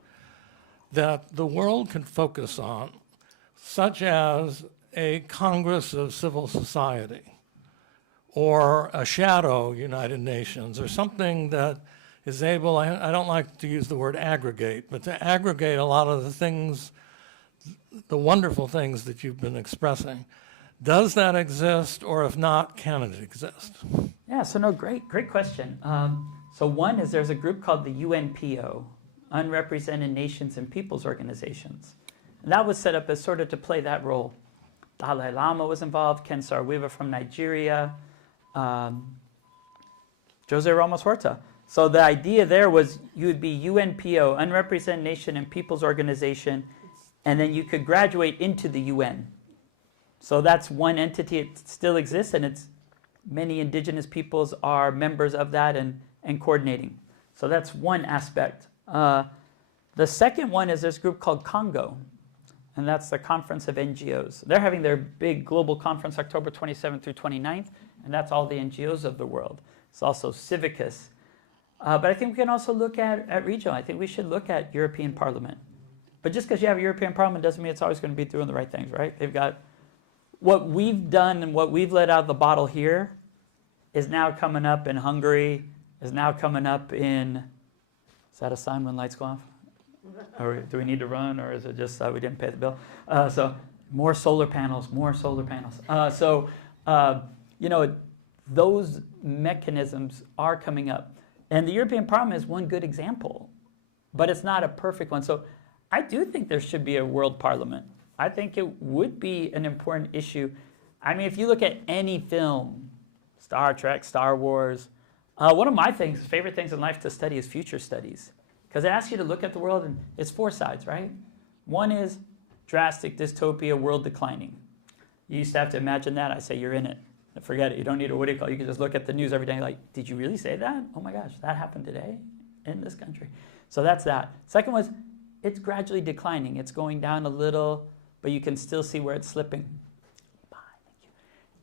that the world can focus on, such as a Congress of Civil Society, or a shadow United Nations, or something that is able, I don't like to use the word aggregate, but to aggregate a lot of the things, the wonderful things that you've been expressing. Does that exist, or if not, can it exist? Yeah, so no, great question. So one is there's a group called the UNPO, Unrepresented Nations and Peoples Organizations. And that was set up as sort of to play that role. Dalai Lama was involved, Ken Saro-Wiwa from Nigeria, Jose Ramos Horta. So the idea there was you would be UNPO, Unrepresented Nation and Peoples Organization, and then you could graduate into the UN. So that's one entity. It still exists, and it's many indigenous peoples are members of that and coordinating. So that's one aspect. The second one is this group called Congo, and that's the Conference of NGOs. They're having their big global conference October 27th through 29th, and that's all the NGOs of the world. It's also Civicus. But I think we can also look at regional. I think we should look at European Parliament. But just because you have a European Parliament doesn't mean it's always going to be doing the right things, right? They've got what we've done and what we've let out of the bottle here is now coming up in Hungary, is now coming up in, is that a sign when lights go off? Or do we need to run, or is it just we didn't pay the bill? So more solar panels. Those mechanisms are coming up. And the European Parliament is one good example, but it's not a perfect one. So I do think there should be a world parliament. I think it would be an important issue. I mean, if you look at any film, Star Trek, Star Wars, one of my favorite things in life to study is future studies. Because it asks you to look at the world, and it's 4 sides, right? One is drastic dystopia, world declining. You used to have to imagine that. I say you're in it. Forget it. You don't need a what do you call it? You can just look at the news every day like, did you really say that? Oh my gosh, that happened today in this country. So that's that. Second was, it's gradually declining. It's going down a little, but you can still see where it's slipping. Bye, thank you.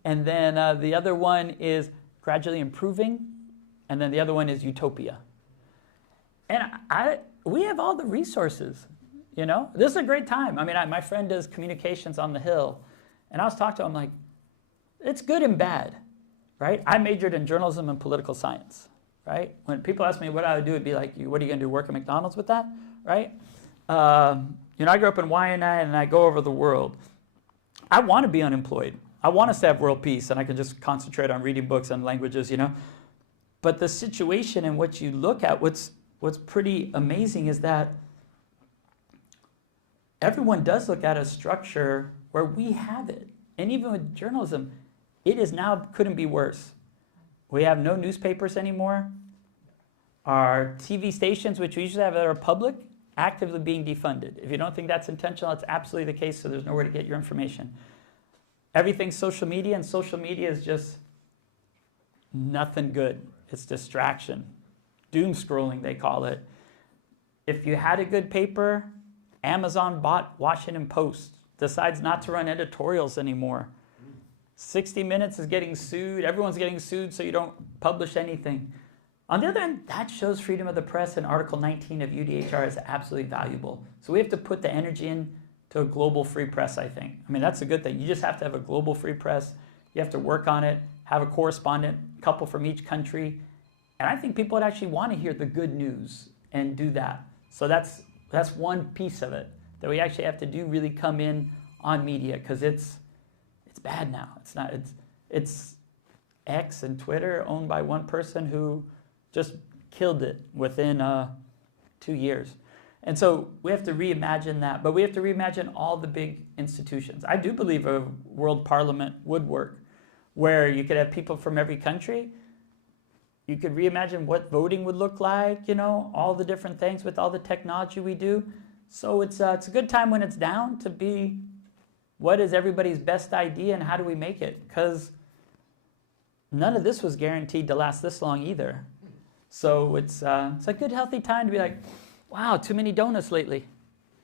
And then the other one is gradually improving, and then the other one is utopia. And we have all the resources, you know? This is a great time. I mean, my friend does communications on the Hill, and I was talking to him like, it's good and bad, right? I majored in journalism and political science, right? When people ask me what I would do, it'd be like, what are you going to do, work at McDonald's with that, right? I grew up in Waianae and I go over the world. I want to be unemployed. I want us to have world peace and I can just concentrate on reading books and languages, But the situation in which you look at, what's pretty amazing is that everyone does look at a structure where we have it. And even with journalism, it is now couldn't be worse. We have no newspapers anymore. Our TV stations, which we usually have that are public, actively being defunded. If you don't think that's intentional, it's absolutely the case, so there's nowhere to get your information. Everything's social media, and social media is just nothing good. It's distraction. Doom scrolling, they call it. If you had a good paper, Amazon bought Washington Post, decides not to run editorials anymore. 60 Minutes is getting sued. Everyone's getting sued, so you don't publish anything. On the other hand, that shows freedom of the press, and Article 19 of UDHR is absolutely valuable. So we have to put the energy in to a global free press, I think. I mean, that's a good thing. You just have to have a global free press. You have to work on it, have a correspondent, a couple from each country. And I think people would actually want to hear the good news and do that. So that's one piece of it that we actually have to do, really come in on media, because it's bad now. It's X and Twitter owned by one person who just killed it within 2 years. And so we have to reimagine that, but we have to reimagine all the big institutions. I do believe a world parliament would work, where you could have people from every country. You could reimagine what voting would look like, all the different things with all the technology we do. So it's a good time when it's down to be, what is everybody's best idea and how do we make it? Because none of this was guaranteed to last this long either. So it's a good, healthy time to be like, wow, too many donuts lately.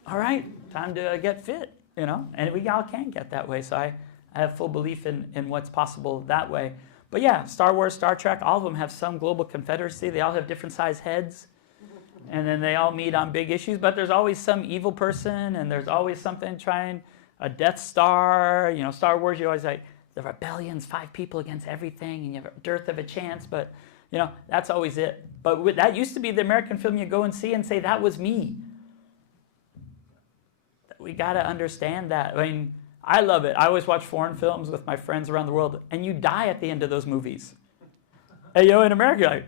All right, time to get fit, And we all can get that way. So I have full belief in what's possible that way. But yeah, Star Wars, Star Trek, all of them have some global confederacy. They all have different size heads. And then they all meet on big issues. But there's always some evil person, and there's always something trying, a Death Star. Star Wars, you always like, the rebellion's 5 people against everything, and you have a dearth of a chance. But that's always it. But that used to be the American film you go and see and say, that was me. We got to understand that. I mean, I love it. I always watch foreign films with my friends around the world, and you die at the end of those movies. And, in America, you're like,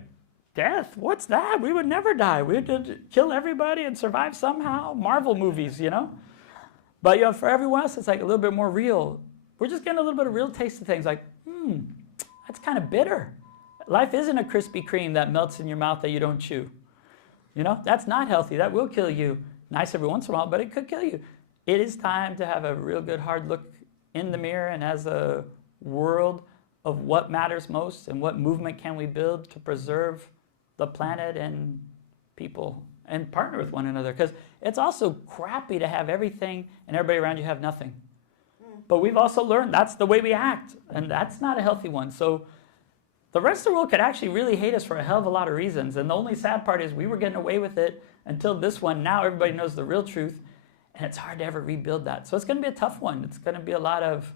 death? What's that? We would never die. We would kill everybody and survive somehow. Marvel movies, But, for everyone else, it's like a little bit more real. We're just getting a little bit of real taste of things like, that's kind of bitter. Life isn't a Krispy Kreme that melts in your mouth that you don't chew. That's not healthy. That will kill you. Nice every once in a while, but it could kill you. It is time to have a real good hard look in the mirror and as a world of what matters most and what movement can we build to preserve the planet and people and partner with one another. Because it's also crappy to have everything and everybody around you have nothing. But we've also learned that's the way we act, and that's not a healthy one. So the rest of the world could actually really hate us for a hell of a lot of reasons. And the only sad part is we were getting away with it until this one. Now everybody knows the real truth, and it's hard to ever rebuild that. So it's going to be a tough one. It's going to be a lot of,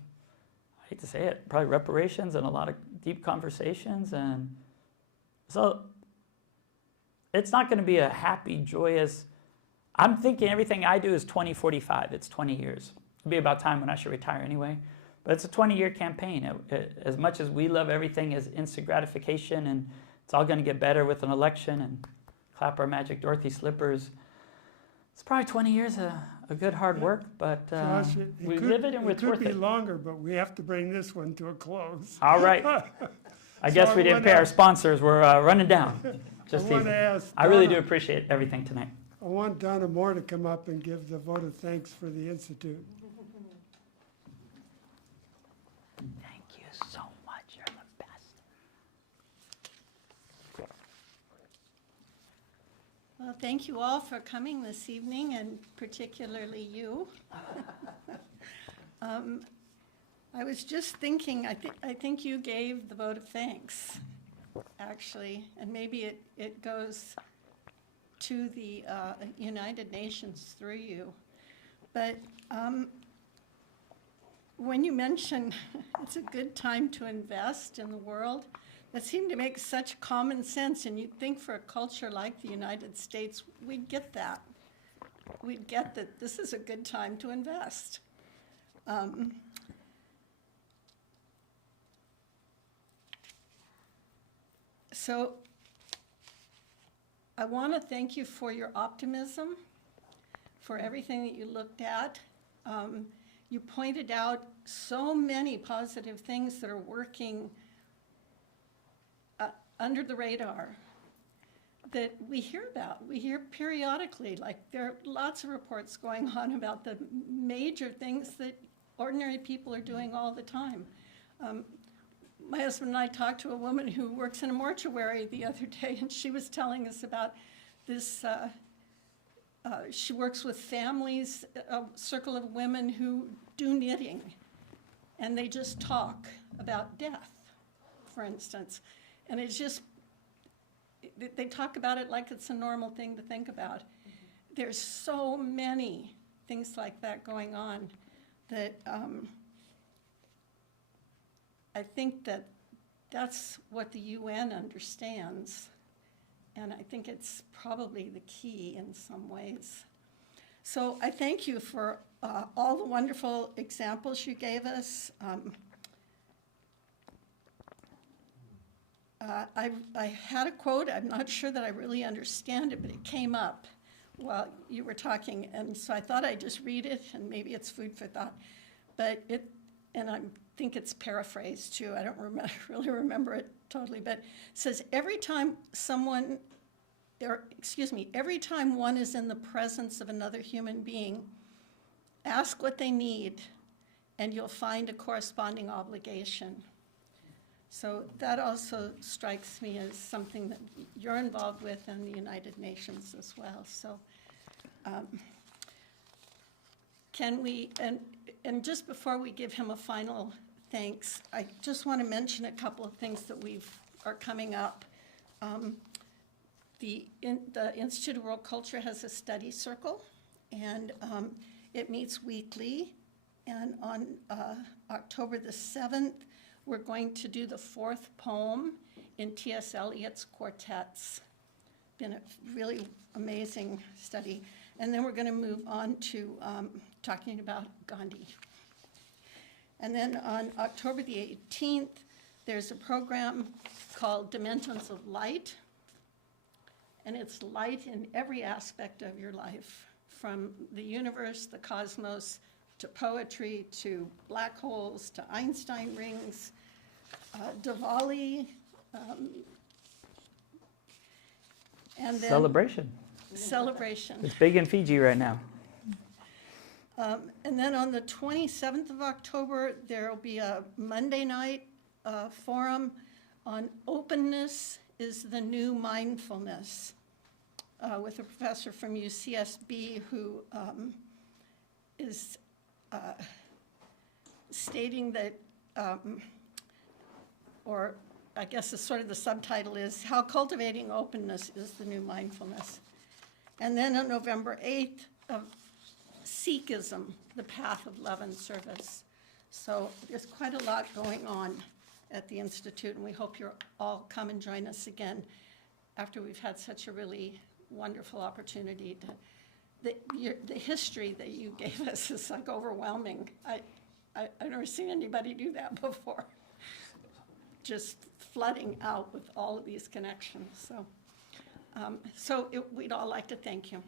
I hate to say it, probably reparations and a lot of deep conversations. And so it's not going to be a happy, joyous, I'm thinking everything I do is 2045. It's 20 years. It'll be about time when I should retire anyway. But it's a 20-year campaign. As much as we love everything as instant gratification and it's all going to get better with an election and clap our magic Dorothy slippers, it's probably 20 years of good hard work, but Josh, we live it and it's worth It could it. be longer, but we have to bring this one to a close. All right. I guess So we I didn't pay wanna- our sponsors. We're running down. Just I want to teasing. ask I really do Donna- appreciate everything tonight. I want Donna Moore to come up and give the vote of thanks for the Institute. Thank you so much. You're the best. Well, thank you all for coming this evening, and particularly you. I was just thinking, I think you gave the vote of thanks, actually, and maybe it goes to the United Nations through you. But when you mention it's a good time to invest in the world, that seemed to make such common sense, and you'd think for a culture like the United States, we'd get that. We'd get that this is a good time to invest. So I want to thank you for your optimism, for everything that you looked at. You pointed out so many positive things that are working under the radar that we hear about. We hear periodically, like there are lots of reports going on about the major things that ordinary people are doing all the time. My husband and I talked to a woman who works in a mortuary the other day, and she was telling us about this. She works with families, a circle of women who do knitting, and they just talk about death, for instance. And it's just, they talk about it like it's a normal thing to think about. There's so many things like that going on that I think that that's what the UN understands. And I think it's probably the key in some ways. So I thank you for all the wonderful examples you gave us. I had a quote, I'm not sure that I really understand it, but it came up while you were talking, and so I thought I'd just read it, and maybe it's food for thought. But and I think it's paraphrased too, I don't really remember it totally, but it says, every time one is in the presence of another human being, ask what they need, and you'll find a corresponding obligation. So that also strikes me as something that you're involved with in the United Nations as well. So can we, and just before we give him a final thanks, I just want to mention a couple of things that are coming up. The Institute of World Culture has a study circle, and it meets weekly. And on October the 7th, we're going to do the 4th poem in T.S. Eliot's quartets. Been a really amazing study. And then we're going to move on to talking about Gandhi. And then on October the 18th, there's a program called Dimensions of Light. And it's light in every aspect of your life, from the universe, the cosmos, to poetry, to black holes, to Einstein rings, Diwali, and then Celebration. celebration. It's big in Fiji right now. And then on the 27th of October, there will be a Monday night forum on openness is the new mindfulness with a professor from UCSB who is stating that, or I guess sort of the subtitle is, How Cultivating Openness is the New Mindfulness. And then on November 8th, Sikhism, the Path of Love and Service. So there's quite a lot going on at the Institute, and we hope you'll all come and join us again after we've had such a really wonderful opportunity to. The history that you gave us is like overwhelming. I've never seen anybody do that before. Just flooding out with all of these connections. So, we'd all like to thank you.